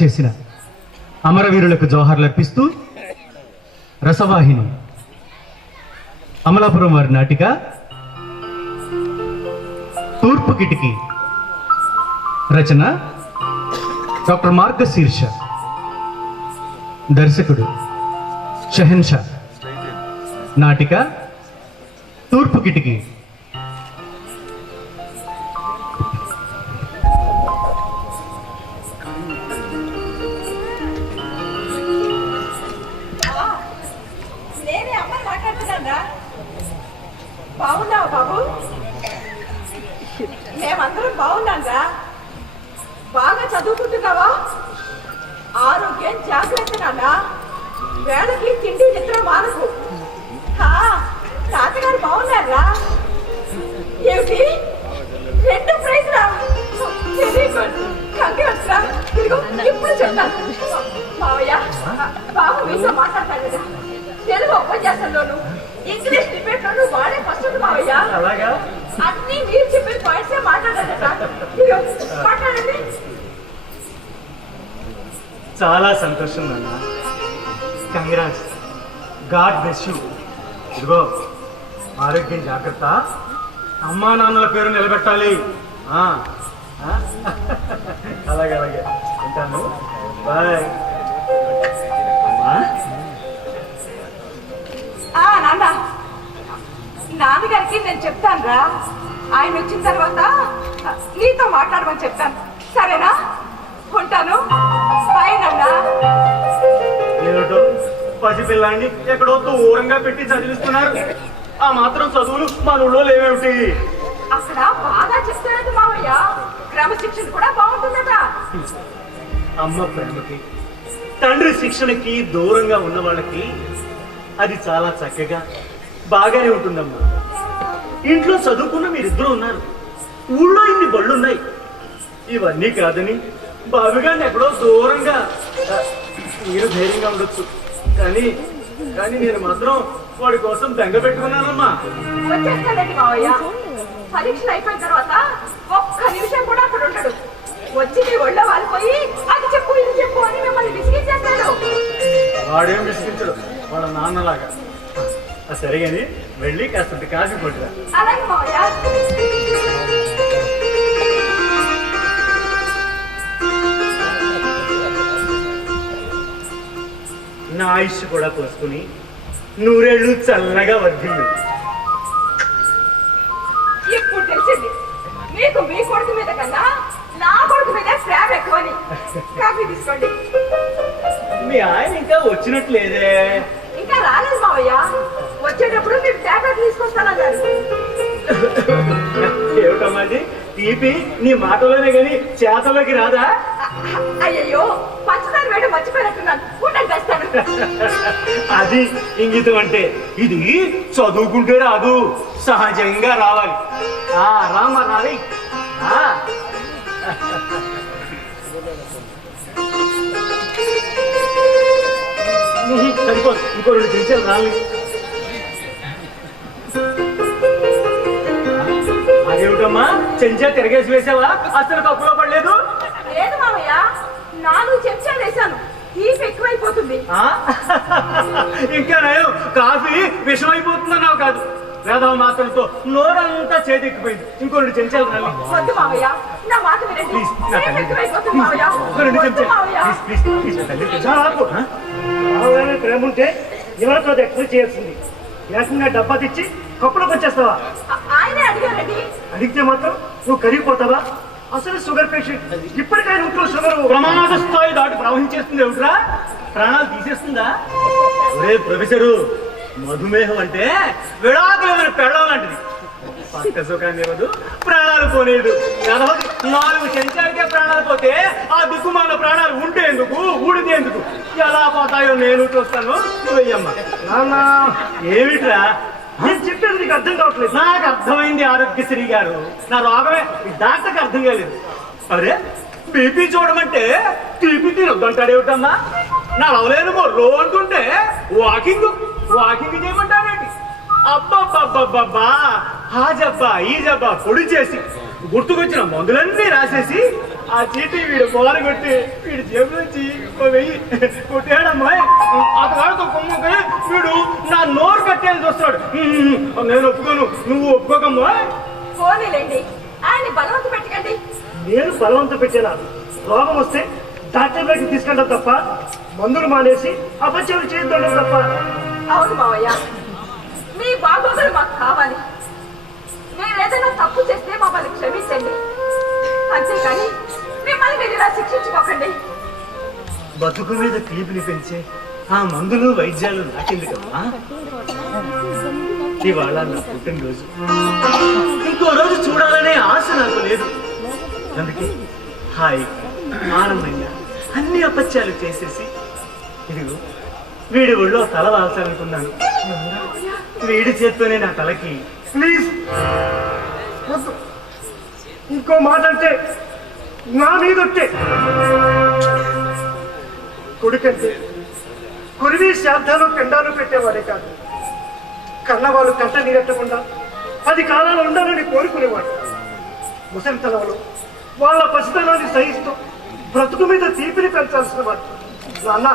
చేసిన అమరవీరులకు జోహార్లు అర్పిస్తూ రసవాహిని అమలాపురం వారి నాటిక తూర్పు కిటికీ. రచన డాక్టర్ మార్గశీర్ష. దర్శకుడు షహన్షా. నాటిక తూర్పు కిటికీ. బాగున్నావా బాబు? మేమందరం బాగున్నాంగా. బాగా చదువుకుంటున్నావా? ఆరోగ్యం జాగ్రత్త నాన్న. వేళకి తిండి నిద్ర మానకు. తాతగారు బాగున్నారా? ఏమిటి 2 ప్రైజ్లా? ఇప్పుడు చెప్తాను మావయ్య. బాబు మీతో మాట్లాడతాడు కదా. తెలుగు ఉపన్యాసంలోను ఇంగ్లీష్ డిబేట్ లోను వాడే ఫస్ట్ మావయ్య. అన్ని మీరు చెప్పిన పాయింట్సే మాట్లాడాలి. మాట్లాడండి. చాలా సంతోషం నాన్న. కంగ్రాట్స్. God bless you. ఇదిగో ఆరోగ్యం జాగ్రత్త. అమ్మా నాన్నల పేరు నిలబెట్టాలి. అలాగే అలాగే ఉంటాను. బాయ్. నాన్న, నాన్నగారికి నేను చెప్తాను రా. ఆయన వచ్చిన తర్వాత నీతో మాట్లాడమని చెప్తాను. సరేనా? ఉంటాను. బాయ్ నాన్న. ఏమిటో పసిపిల్లాన్ని ఎక్కడో దూరంగా పెట్టి చదివిస్తున్నారు. ఆ మాత్రం చదువులు మన ఊళ్ళో లేవేమిటి? అక్కడ బాగా చెప్తారట మావయ్య. క్రమశిక్షణ కూడా బాగుంటుందట. అమ్మ ప్రేమకి, తండ్రి శిక్షణకి దూరంగా ఉన్న వాళ్ళకి అది చాలా చక్కగా బాగానే ఉంటుందమ్మా. ఇంట్లో చదువుకున్న మీరిద్దరూ ఉన్నారు. ఊళ్ళో ఇన్ని బళ్ళున్నాయి. ఇవన్నీ కాదని బాబుగారిని ఎక్కడో దూరంగా మీరు ధైర్యంగా ఉండొచ్చు. కానీ కానీ నేను మాత్రం వాడి కోసం బెంగ పెట్టుకున్నానమ్మా. వచ్చేస్తానండి మావయ్య. పరీక్షలు అయిపోయిన తర్వాత ఒక్క నిమిషం కూడా అక్కడ ఉంటాడు. వచ్చి మీ ఒళ్ళో వాలిపోయి అది చెప్పు ఇది చెప్పు అని మిమ్మల్ని విసిగించేస్తాడు. వాడేం విసిగించడు, వాళ్ళ నాన్నలాగా. సరిగాని వెళ్ళి కాస్త కాఫీ పట్టురా. అలాగే మావయ్య. నా ఆయుష్ కూడా పోసుకుని 100 ఏళ్ళు చల్లగా వర్ధిల్లు. ఇప్పుడు తెలిసింది మీకు మీ కొడుకు మీద కన్నా నా కొడుకు మీద ప్రేమ ఎక్కువని. కాఫీ తీసుకోండి. మీ ఆయన ఇంకా వచ్చినట్లేదే? ఇంకా రాలేదు మావయ్య. వచ్చేటప్పుడు మీరు టాబ్లెట్ తీసుకొస్తానన్నారు. ఏమిటమ్మాది తీపి నీ మాటలోనే గాని చేతలోకి రాదా? అయ్యయ్యో, పంచదార వేయడం మర్చిపోయినట్టున్నాను. ఉండని తెస్తాను. అది ఇంగితం అంటే. ఇది చదువుకుంటే రాదు, సహజంగా రావాలి. రామ రావి. సరిపోదు, ఇంకో 2 చెంచాలు రాలి. అదేమిటమ్మా చెంచా తిరగేసి వేసావా? అసలు కప్పులో పడలేదు. లేదు మావయ్య, 4 చెంచాలు వేసాను. తీపి ఎక్కువైపోతుంది. ఇంకా నయం, కాఫీ విషమైపోతుందన్నావు కాదు. వేదవ మాత్రంతో నోరంతా చేతికిపోయింది. ఇంకో 2 చెంచాలు రాలి. వద్దు మావయ్య, నా మాట వినండి. ఎక్కువైపోతుంది మావయ్య. ప్రేమ ఉంటే ఎవరితో ఎక్స్ప్రెస్ చేయాల్సింది. ఏకంగా డబ్బా తెచ్చి కప్పులోకి వచ్చేస్తావా? ఆయనే అడిగారండి. అడిగితే మాత్రం నువ్వు కరిగిపోతావా? అసలు షుగర్ పేషెంట్. ఇప్పటికైనా ఇంట్లో షుగర్ ప్రమాద స్థాయి దాటి ప్రవహించేస్తుంది. ఏమిట్రా, ప్రాణాలు తీసేస్తుందా? ఒరే ప్రొఫెసరు, మధుమేహం అంటే విడాకులమైన పెళ్ళం లాంటిది. పక్క సుఖాన్ని ఇవ్వదు, ప్రాణాలు పోలేదు. 4 చెంచాలకే ప్రాణాలు పోతే ఆ దిక్కుమాల ప్రాణాలు ఉంటే ఎందుకు, ఊడితే ఎందుకు? ఎలా పోతాయో నేను చూస్తాను. నువ్వయ్యమ్మ. నాన్న, ఏమిట్రా నేను చెప్పేది నీకు అర్థం కావట్లేదు. నాకు అర్థమైంది ఆరోగ్యశ్రీ గారు. నా రోగమే డాక్టర్కి అర్థం కాలేదు. అరే బీపీ చూడమంటే తీపి తినొద్దంటాడేమిటమ్మా? నా లవలేను మొర్రో అంటుంటే వాకింగ్ చేయమంటారేంటి? అబ్బబ్బబ్బబ్బా, ఆ జబ్బా ఈ జబ్బా పొడి చేసి గుర్తుకొచ్చిన మందులన్నీ రాసేసి ఆ చీటీ వీడు బోర కొట్టి వీడి జేబు నుంచి వెయ్యి కొట్టాడమ్మాయి. అతగాడితో కొమ్మకి వీడు నా నోరు కట్టేది చూస్తాడు. నేను ఒప్పుకోను, నువ్వు ఒప్పుకోకమ్మా. పోనీలేండి, ఆయన్ని బలవంత పెట్టకండి. నేను బలవంతం పెట్టేనా? రోగం వస్తే డాక్టర్ దగ్గరికి తీసుకెళ్ళడం తప్ప, మందులు మానేసి అపత్యాలు చేయడం తప్ప. అవును మావయ్య, మీ బాగోగులు మాకు కావాలి. మీరేదైనా తప్పు చేస్తే మమ్మల్ని క్షమించండి, అంతేకాని మిమ్మల్ని మీరు ఇలా శిక్షించుకోకండి. బతుకు మీద తీపిని పెంచే ఆ మందులు వైద్యాలు నాకెందుకమ్మా? ఇవాళ నా పుట్టినరోజు, ఇంకో రోజు చూడాలనే ఆశ నాకు లేదు. అందుకే హాయి ఆనందంగా అన్ని అపత్యాలు చేసేసి ఇదిగో వీడి ఒళ్ళో తల వాల్చాలనుకున్నాను. వీడి చేత్తోనే నా తలకి. ప్లీజ్ వద్దు. ఇంకో మాట అంటే నా మీదొట్టే. కొడుకంటే కొరివి శ్రాద్ధాలు పిండాలు పెట్టేవాడే కాదు, కన్నవాళ్ళు కంట నీరెట్టకుండా 10 కాలాలు ఉండాలని కోరుకునేవాడు. ముసలితనంలో వాళ్ళ పసితనాన్ని సహిస్తూ బ్రతుకు మీద తీపిని పెంచాల్సిన వాడు. నాన్న,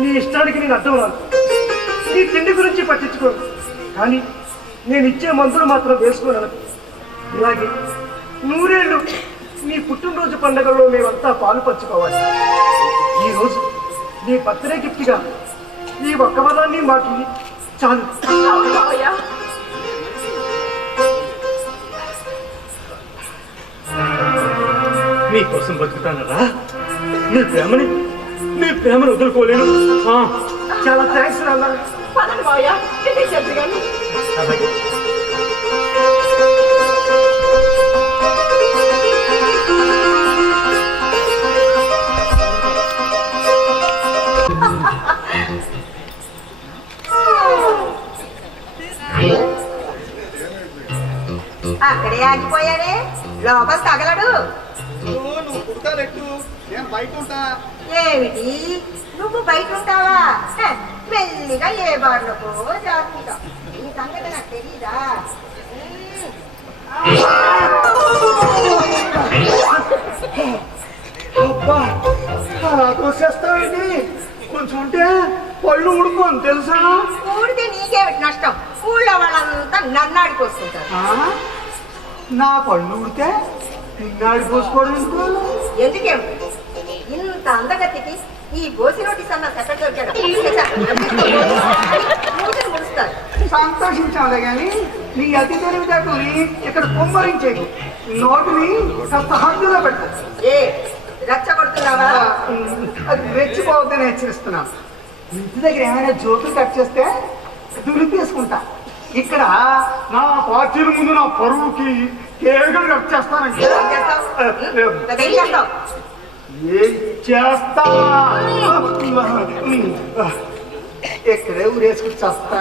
నీ ఇష్టానికి నేను అర్థం రాను, నీ తిండి గురించి పట్టించుకోను, కానీ నేను ఇచ్చే మందులు మాత్రం వేసుకోను. ఇలాగే 100 ఏళ్ళు నీ పుట్టినరోజు పండుగలో మేమంతా పాలు పంచుకోవాలి. ఈరోజు నీ బర్త్డే గిఫ్ట్గా ఈ ఒక్క పదాన్ని మాకు చాలు. అవును మావయ్య, మీకోసం బతుకుతానరా. మీ ప్రేమను వదులుకోలేను. చాలా థ్యాంక్స్ నాన్న. పదండి మావయ్య, ఇది చెప్పు కానీ. అలాగే. అక్కడే ఆగిపోయానే, లోపల తగలడు. నువ్వు కుడతాలెట్టు, నేను బయట ఉంటా. ఏమిటి నువ్వు బయట ఉంటావా? మెల్లిగా ఏ బార్లకో జాగ్రత్తగా. ఈ సంగతి నాకు తెలీదా? అబ్బా తోసేస్తావేంటి? కొంచెం ఉంటే పళ్ళు ఉడుకు అని తెలుసా? ఊడితే నీకేమిటి నష్టం? ఊళ్ళో వాళ్ళంతా నన్నాడిపోసుకుంటారు. నా పళ్ళు ఉడితే నిన్నాడి పోసుకోవడం ఎందుకు? ఎందుకేమిటి ఇంత అందగతికి ఈ గోసి నోటీస్ అన్న సెక్రటరీ దొరికాడు. ముడుస్తారు. సంతోషించాలే గాని నీ అతి తెలివితేటల్ని ఇక్కడ కుమ్మరించేది. నోటిని కాస్త హద్దులో పెట్టు. ఏ రెచ్చగొడుతున్నావా? అది రెచ్చిపోవద్దని హెచ్చరిస్తున్నాను. ఇంటి దగ్గర ఏమైనా జోకులు కట్ చేస్తే దులిపేసుకుంటా. ఇక్కడ నా పార్టీల ముందు నా పరువుకి కేకలు కట్ చేస్తానంటే అదేం చేస్తావు? ఏం చేస్తా? ఇక్కడే ఊరేసుకుని చేస్తా.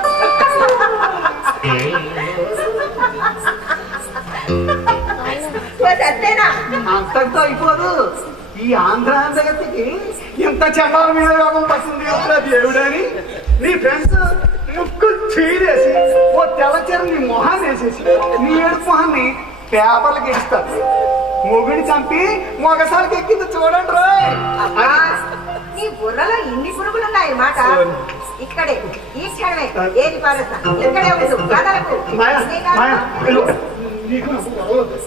అంతేనా? అంతటితో అయిపోదు. ఈ ఆంధ్ర జగత్తుకి ఇంత చండాల మీద యోగం పట్టింది ఎవరా దేవుడని నీ ఫ్రెండ్స్ ముక్కు చీరేసి ఓ తెల్లచీర నీ మొహాన్ని వేసేసి నీ ఏడుపు మొహాన్ని పేపర్లకు ఇస్తారు. మొగుడిని చంపి మొగసారికి ఎక్కింది చూడండి రోయ్. అబ్బా, నీ బుర్రలో ఇన్ని పురుగులున్నాయి మాట. ఇక్కడే ఈ క్షణమే ఏది పారేస్తా. ఇక్కడే ఉండు, కదలకు. మాయా, మాయా, వెళ్ళు. విజయ్ నీకు నాకు గొడవద్దు.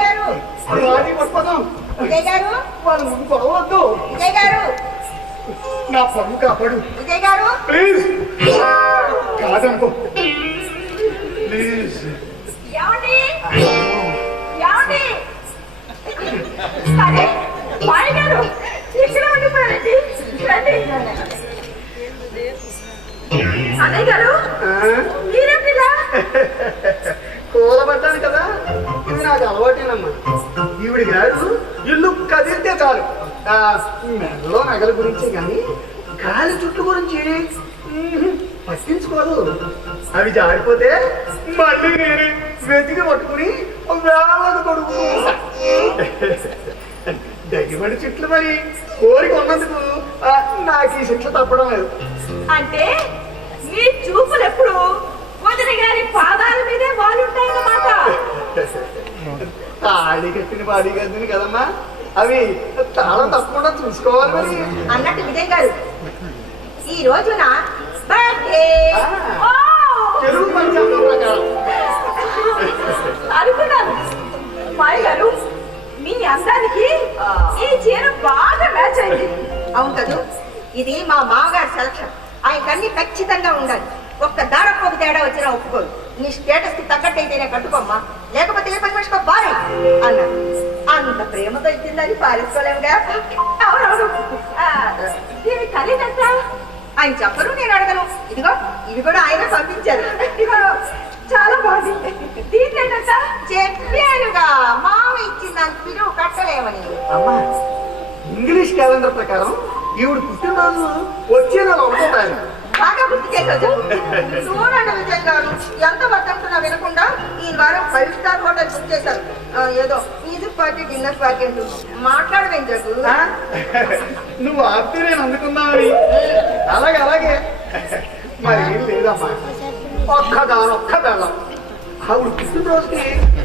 గారు, వాటి పట్టుకోదాం. విజయ్ గారు, వాళ్ళు ముందు గొడవద్దు. విజయ్ గారు, నా పన్ను కాపాడు విజయ్ గారు. ప్లీజ్. కాదనుకో ప్లీజ్. ఏమండి ఏమండి? అరే మాయ గారు, ఇక్కడ ఉండిపోయారండి. రండి. అన్నయ్య గారు, మీరేమిలా? కూలబడ్డాను కదా, ఇది నాకు అలవాటేనమ్మా. ఈవిడి గారు ఇల్లు కదిలితే చాలు మెడలో నగల గురించి కానీ గాలి చుట్టు గురించి పట్టించుకోదు. అవి జారిపోతే మళ్ళీ నేను వెతికి పట్టుకుని వేళకు కొడుకు. దగ్గిబడి చెట్లు మరి కోరిక ఉన్నందుకు నాకు ఈ శిక్ష తప్పడం లేదు. అంటే మీ చూపులు ఎప్పుడు వదిన గారి పాదాల మీదే వాళ్ళు ఉంటాయన్నమాట. తాళి కట్టిన బాడీ గదిని కదమ్మా, అవి తాళం తప్పకుండా చూసుకోవాలి మరి. అన్నట్టు విజయ్ గారు, ఈ రోజున బర్త్డే. తెలుగు పంచాంగం ప్రకారం అనుకున్నాను మాయ గారు, మీ అందానికి ఈ చీర బాగా మ్యాచ్ అయింది. అవును కదూ, ఇది మా మామగారి సెలక్షన్. ఆయనకన్నీ ఖచ్చితంగా ఉండాలి. ఒక్క దారపోకు తేడా వచ్చినా ఒప్పుకోదు. నీ స్టేటస్ కి తగ్గట్టయితేనే కట్టుకోమ్మా, లేకపోతే ఏ పని మనిషికో బారే అన్నాడు. అంత ప్రేమతో ఇచ్చిందని పారేసుకోలేముగా. అవునవును. దీని ఖరీదంతా ఆయన చెప్పరు, నేను అడగను. ఇదిగో ఇది కూడా ఆయన పంపించారు. చాలా బాగుంది. దీంట్లో చెప్పానుగా, మామ ఇచ్చిన దానికి పిలువ కట్టలేమని. అమ్మా, ఇంగ్లీష్ క్యాలెండర్ ప్రకారం ఈవిడ పుట్టినరోజు వచ్చే నెల 1వ తారీఖు. బాగా గుర్తు చేశావు. చూడండి విజయ్ గారు, ఎంత వద్దంటున్నా వినకుండా ఈ వారం 5 స్టార్ హోటల్ బుక్ చేశారు. ఏదో మ్యూజిక్ పార్టీ, డిన్నర్ పార్టీ అంటూ మాట్లాడవేం జగ్గు. నువ్వు ఆపితే నేను అందుకుందామని. అలాగే అలాగే. మరి ఏం లేదమ్మా, ఒక్క బెల్లం. ఆవిడ పుట్టినరోజుకి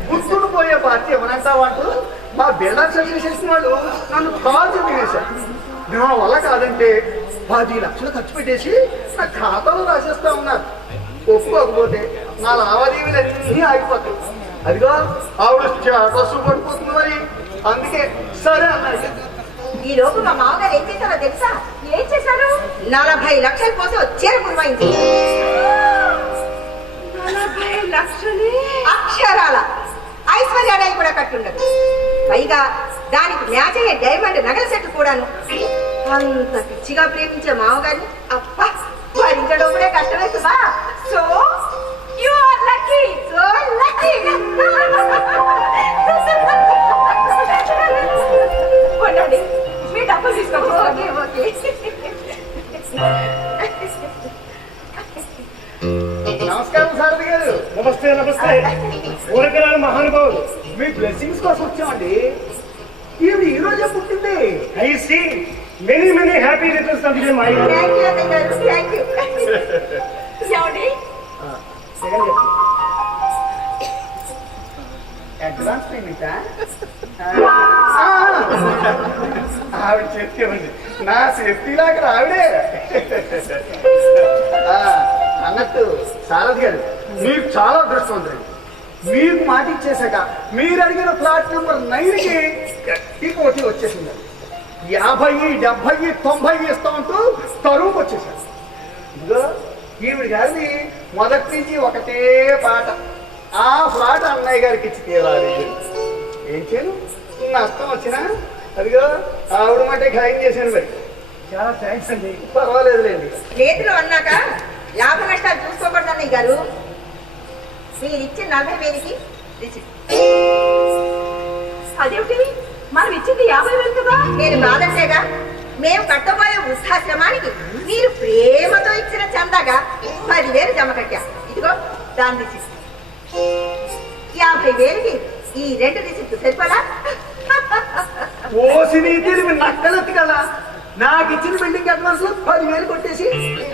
గుర్తుండిపోయే పార్టీ ఏమనంటావంటూ మా బిల్డర్ అసోసియేషన్ వాళ్ళు నన్ను కాల్చి తినేశారు. నా వల్ల కాదంటే 10 లక్షలు ఖర్చు పెట్టేసి నా ఖాతాలో రాసేస్తా ఉన్నారు. ఒప్పుకోకపోతే నా లావాదేవీలన్నీ ఆగిపోతాయి. అదిగో ఆవిడ స్టేటస్ పడిపోతుంది మరి. అందుకే సరే అన్నాడు. ఈ లోపు మా మామగారు ఏం చేశారో తెలుసా? ఏం చేశారు? 40 లక్షల కోసం చీర పురమాయించి 40 లక్షలు అక్షరాల ఐశ్వర్యారాయ్ కూడా కట్టుండదు. పైగా దానికి మ్యాచ్ అయ్యే డైమండ్ నగల సెట్ కూడాను. అంత పిచ్చిగా ప్రేమించే మామగారిని అప్ప భరించడం కూడా కష్టమే సుమా. So you are lucky. So lucky. ఉండండి, మీ డబ్బులు తీసుకోండి. Okay okay. నమస్కారం సారథి గారు. నమస్తే నమస్తే. ఊరకరాలు మహానుభావులు, మీ బ్లెస్సింగ్స్ కోసం వచ్చామండి. ఈవిడ ఈ రోజే పుట్టింది. I see. Many many happy returns of the day my god. Thank you అన్నయ్య గారు, థ్యాంక్ యూ. ఏమండి? అడ్వాన్స్ పేమెంటా? ఆవిడ సేఫ్టీ ఉంది. నా సేఫ్టీ లాగా ఆవిడే. అన్నట్టు సారథి గారు, మీకు చాలా అదృష్టవంతుడు. మీకు మాట ఇచ్చేసాక మీరు అడిగిన ఫ్లాట్ నెంబర్ 9కి గట్టి పోటీ వచ్చేసింది. 50, 70, 90 ఇస్తామంటూ తరువుకు వచ్చేసారు. ఇదిగో ఈవిడ గారిని మొదటి నుంచి ఒకటే పాట, ఆ ఫ్లాట్ అన్నయ్య గారికి ఇచ్చి తీరాలి. ఏం చేయను, నష్టం వచ్చినా అదిగో ఆవిడ మాట ఖాయం చేశాను. మరి చాలా థ్యాంక్స్ అండి. పర్వాలేదులేండి. చేతిలో అన్నాక లాభ నష్టాలు చూసుకోకూడదు అన్నయ్య గారు. మీరు ఇచ్చిన 40,000కి రిసిప్ట్. అదేమిటి, మనం ఇచ్చింది 50,000 కదా. నేను బాధంటేగా. మేము కట్టబోయే వృద్ధాశ్రమానికి మీరు ప్రేమతో ఇచ్చిన చందాగా 10,000 జమ కట్టా. ఇదిగో దాని రిసిప్ట్. 50,000కి ఈ 2 రిసిప్ట్ సరిపడా? ఓసి నీ తెలివి నక్కలెత్తి కదా. నాకు ఇచ్చిన బిల్డింగ్ అడ్వాన్స్ లో 10,000 కొట్టేసి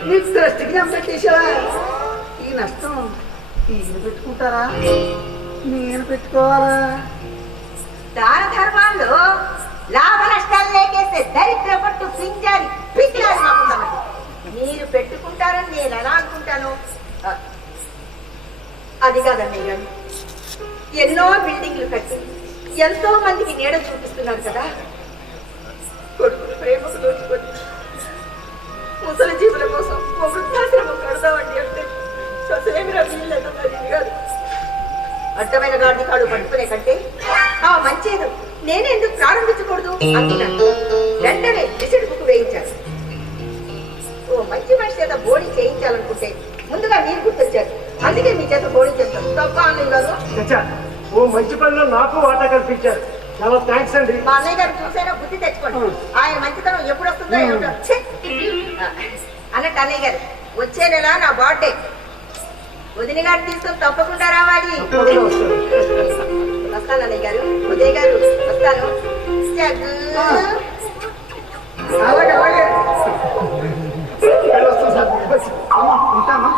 నీ ట్రస్ట్కి జమ పెట్టేసావా? ఈ నష్టం ఈయన పెట్టుకుంటారా, నేను పెట్టుకోవాలా? దాన ధర్మాల్లో లాభ నష్టాలు లేకేస్తే దరిద్ర పట్టు పింజారి పిచ్చారి మాకుంటామని మీరు పెట్టుకుంటారని నేను ఎలా అనుకుంటాను? అది కాదన్నయ్య గారు, ఎన్నో బిల్డింగ్లు కట్టి ఎంతో మందికి నీడ చూపిస్తున్నారు కదా. కొడుకు ప్రేమకు దోచుకొని ముసలి జీవుల కోసం ఓ వృద్ధాశ్రమం కడదామండి అంటే ససేమిరా వీళ్ళేదన్నది కాదు. అడ్డమైన గాడిని కాడు పడుకునే కంటే ఆ మంచేదు నేనే ఎందుకు ప్రారంభించకూడదు అనుకున్నాను. వెంటనే డిసైడ్ బుక్ వేయించాను. ఓ మంచి మనిషి చేత బోడీ చేయించాలనుకుంటే ముందుగా మీరు గుర్తొచ్చారు. అందుకే మీ చేత బోడీ చేస్తాను. తప్ప అన్నయ్య గారు? చచ్చా, ఓ మంచి పనిలో నాకు వాటా కల్పించారు. చాలా థ్యాంక్స్ అండి. మా అన్నయ్య గారు చూసైనా బుద్ధి తెచ్చుకోండి. ఆయన మంచితనం ఎప్పుడు వస్తుందో ఏమిటో. ఛీ! అన్నట్టు అన్నయ్య గారు, వచ్చే నెల నా బర్త్డే. వదిన గారు తీసుకొని తప్పకుండా రావాలి. వస్తాను అన్నయ్య గారు. ఉదయ్ గారు వస్తాను. అలాగే అలాగే వెళ్ళొస్తాం సార్. అమ్మా ఉంటామా?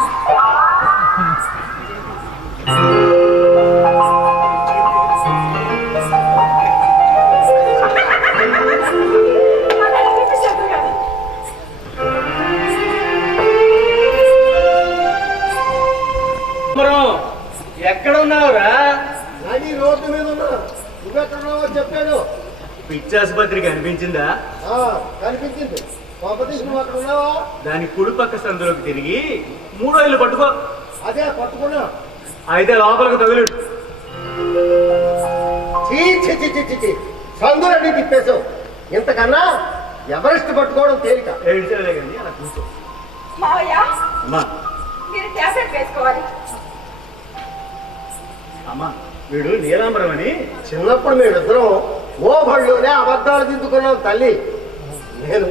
ఎక్కడ ఉన్నావురా? నడి రోడ్డు మీద ఉన్నా. నువ్వెక్కడున్నావో చెప్పాడు. పిచ్చాసుపత్రి కనిపించిందా? కనిపించింది. కాంపిటీషన్ నువ్వు అక్కడ ఉన్నావా? దాని కుడి పక్క సందులోకి తిరిగి 3 రైలు పట్టుకో. అదే పట్టుకున్నా. అయితే లోపలికి తగులు. సందులన్నీ తిప్పేశావు. ఇంతకన్నా ఎవరెస్ట్ పట్టుకోవడం తేలిక. ఏడ్చలే కానీ అలా కూర్చో. మావయ్య అమ్మా మీరు ట్యాబ్లెట్ వేసుకోవాలి. అమ్మా వీడు నీలాంబరం అని చిన్నప్పుడు మేమిద్దరం ఓ బళ్ళోనే అబద్ధాలు దిద్దుకున్నాం తల్లి. నేను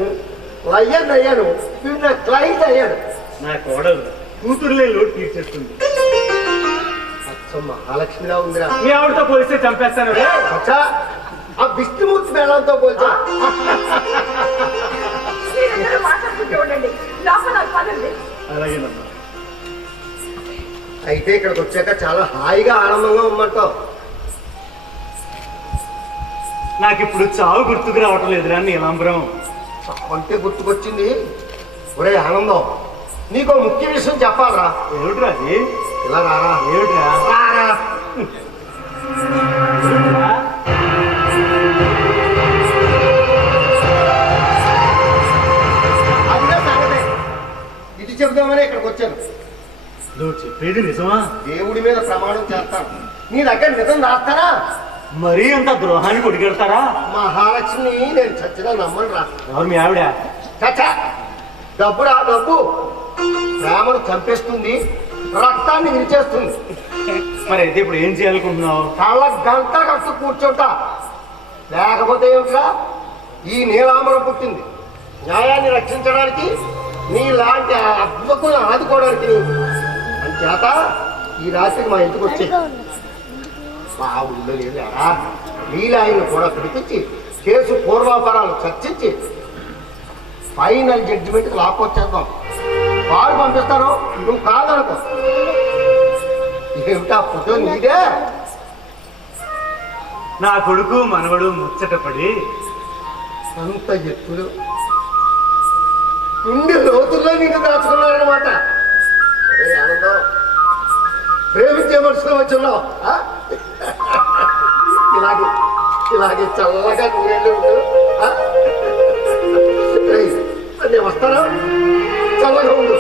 లయ్యన్ అయ్యాను, వీడు నా క్లయింట్ అయ్యాడు. నా కోడలు కూతురులే లోటు తీర్చేస్తుంది. అచ్చమ్మ మహాలక్ష్మిలా ఉందిరా. మీ ఆవిడతో పోలిస్తే చంపేస్తాను. అచ్చా ఆ విష్ణుమూర్తి మేళంతో పోల్చా. మీరందరూ మాట్లాడుకుంటూ ఉండండి, లోపల నాకు పని ఉంది. అలాగేనమ్మా. అయితే ఇక్కడికి వచ్చాక చాలా హాయిగా ఆనందంగా ఉందంటావు. నాకు ఇప్పుడు చావు గుర్తుకు రావటం లేదురా నీలాంబరం. అంటే గుర్తుకొచ్చింది. ఒరే ఆనందం, నీకో ముఖ్య విషయం చెప్పాలరా. ఏమిట్రా అది? ఇలా రారా. ఏమిట్రా? రారా. ఏమిట్రా? అదే సంగతే. ఇది చెబుదామని ఇక్కడికి వచ్చాను. నువ్వు చెప్పేది నిజమా? దేవుడి మీద ప్రమాణం చేస్తాను. నీ దగ్గర నిజం రాస్తానా? మరీ అంత ద్రోహానికి ఒడిగెడతారా? మహాలక్ష్మి నేను చచ్చినా నమ్మను రా. ఎవరు మీ ఆవిడ? చచ్చా డబ్బురా డబ్బు ప్రేమను చంపేస్తుంది, రక్తాన్ని విరిచేస్తుంది. మరి అయితే ఇప్పుడు ఏం చేయాలనుకుంటున్నావు? చాలా గంట కట్టు కూర్చుంటా. లేకపోతే ఏమిట్రా, ఈ నీలాంబరం పుట్టింది న్యాయాన్ని రక్షించడానికి, నీలాంటి అద్భుతులను ఆదుకోవడానికి. అంచేత ఈ రాత్రికి మా ఇంటికి వచ్చే మా ఊళ్ళో లేదా నీలాయన్ని కూడా పిలిపించి కేసు పూర్వాపరాలు చర్చించి ఫైనల్ జడ్జిమెంట్కి లాక్కొచ్చేద్దాం. వారు పంపిస్తారు, నువ్వు కాదనుకో. ఏమిటా ఫోటో నీదే? నా కొడుకు మనవడు ముచ్చటపడి అంత ఎత్తులు గుండె లోతుల్లో నీకు దాచుకున్నారనమాట. అరే ఆనందం, ప్రేమించే మనసులో వచ్చున్నావు. ఇలాగే ఇలాగే చల్లగా నూనెళ్ళు ఉండు. నేను వస్తాను, చల్లగా ఉండు.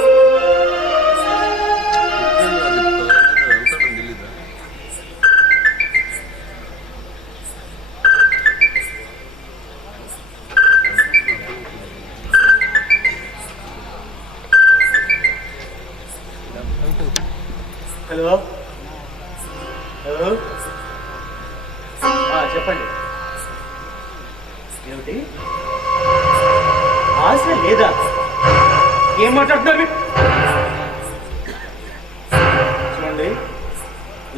హలో హలో చెప్పండి. ఏమిటి ఆశ లేదా? ఏం మాట్లాడుతున్నారు మీరు? చూడండి,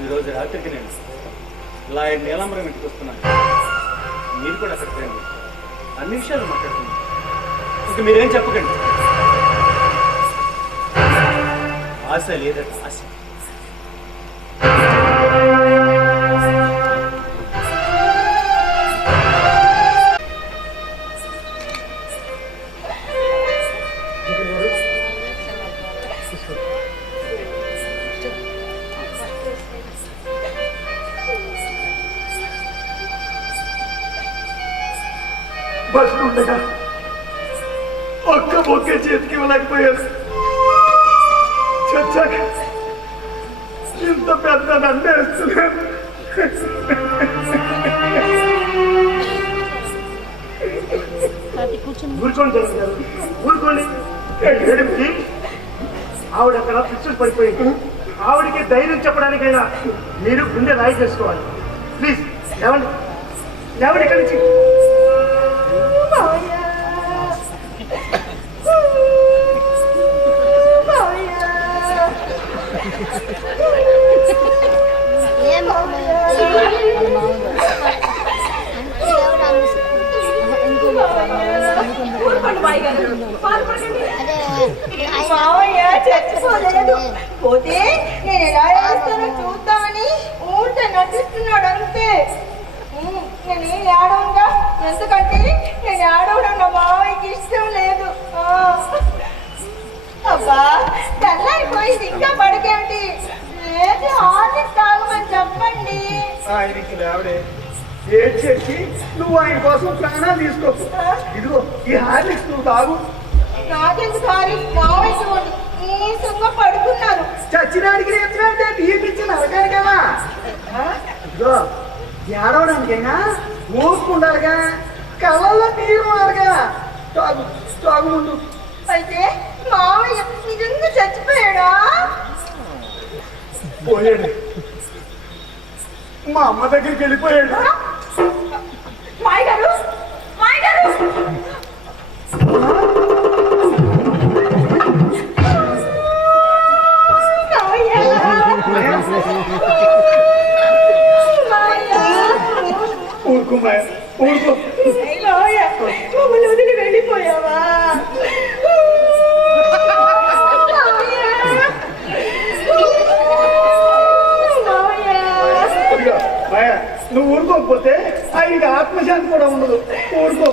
ఈరోజు రాత్రికి నేను లాయర్ నీలాంబరం ఇంటికి వస్తున్నాను. మీరు కూడా అక్కడికి రండి, అన్ని విషయాలు మాట్లాడుతున్నాను. ఇంక మీరేం చెప్పకండి. ఆశ లేదట, ఆశ. బస్సు ఉండగా ఒక్క బొక్క చేతికి ఇవ్వలేకపోయాను. చచ్చాక ఇంత పెద్ద దండేస్తున్నాను. ఊరుకోండి గారు, ఊరుకోండి. ఏడుపుకి ఆవిడ అక్కడ పిచ్చులు పడిపోయింది. ఆవిడకి ధైర్యం చెప్పడానికైనా మీరు గుండె రాయి చేసుకోవాలి. ప్లీజ్ లేవండి, లేవండి ఇక్కడి నుంచి. మావయ్య చచ్చిపోలేదు, పోతే నేను ఎలా వేస్తానో చూద్దాం. ఊరికే నటిస్తున్నాడు అంతే. నేను ఏడవగా, ఎందుకంటే నేను ఏడవడం నా మావయ్యకి ఇష్టం లేదు. అబ్బా తెల్లారిపోయింది, ఇంకా పడకేమిటి? లేదు హార్లిక్స్ తాగమని చెప్పండి. ఆయనకి లేవడే ఏడ్చేసి నువ్వు ఆయన కోసం ప్రాణాలు తీసుకోకు. ఇదిగో ఈ హార్లిక్స్ నువ్వు తాగు. నాకెందుకు హార్లిక్స్? మావయ్య నీసంగా పడుకున్నాను. చచ్చినాడికి రేపినంటే తీపిచ్చి నరకాలి కదా. ఇదిగో ఏడవడానికైనా ఊరుకుండాలిగా, కళ్ళల్లో నీరు ఉండాలిగా. తాగు తాగు ముందు. అయితే మావయ్య నిజంగా చచ్చిపోయాడా? పోయాడు, మా అమ్మ దగ్గరికి వెళ్ళిపోయాడు. మాయ గారు, మాయ గారు, ఊరుకో మాయ, ఊరుకో. మమ్మల్ని వదిలి వెళ్ళిపోయావా? మాయ నువ్వు ఊరుకోకపోతే ఆయనకి ఆత్మశాంతి కూడా ఉండదు. ఊరుకో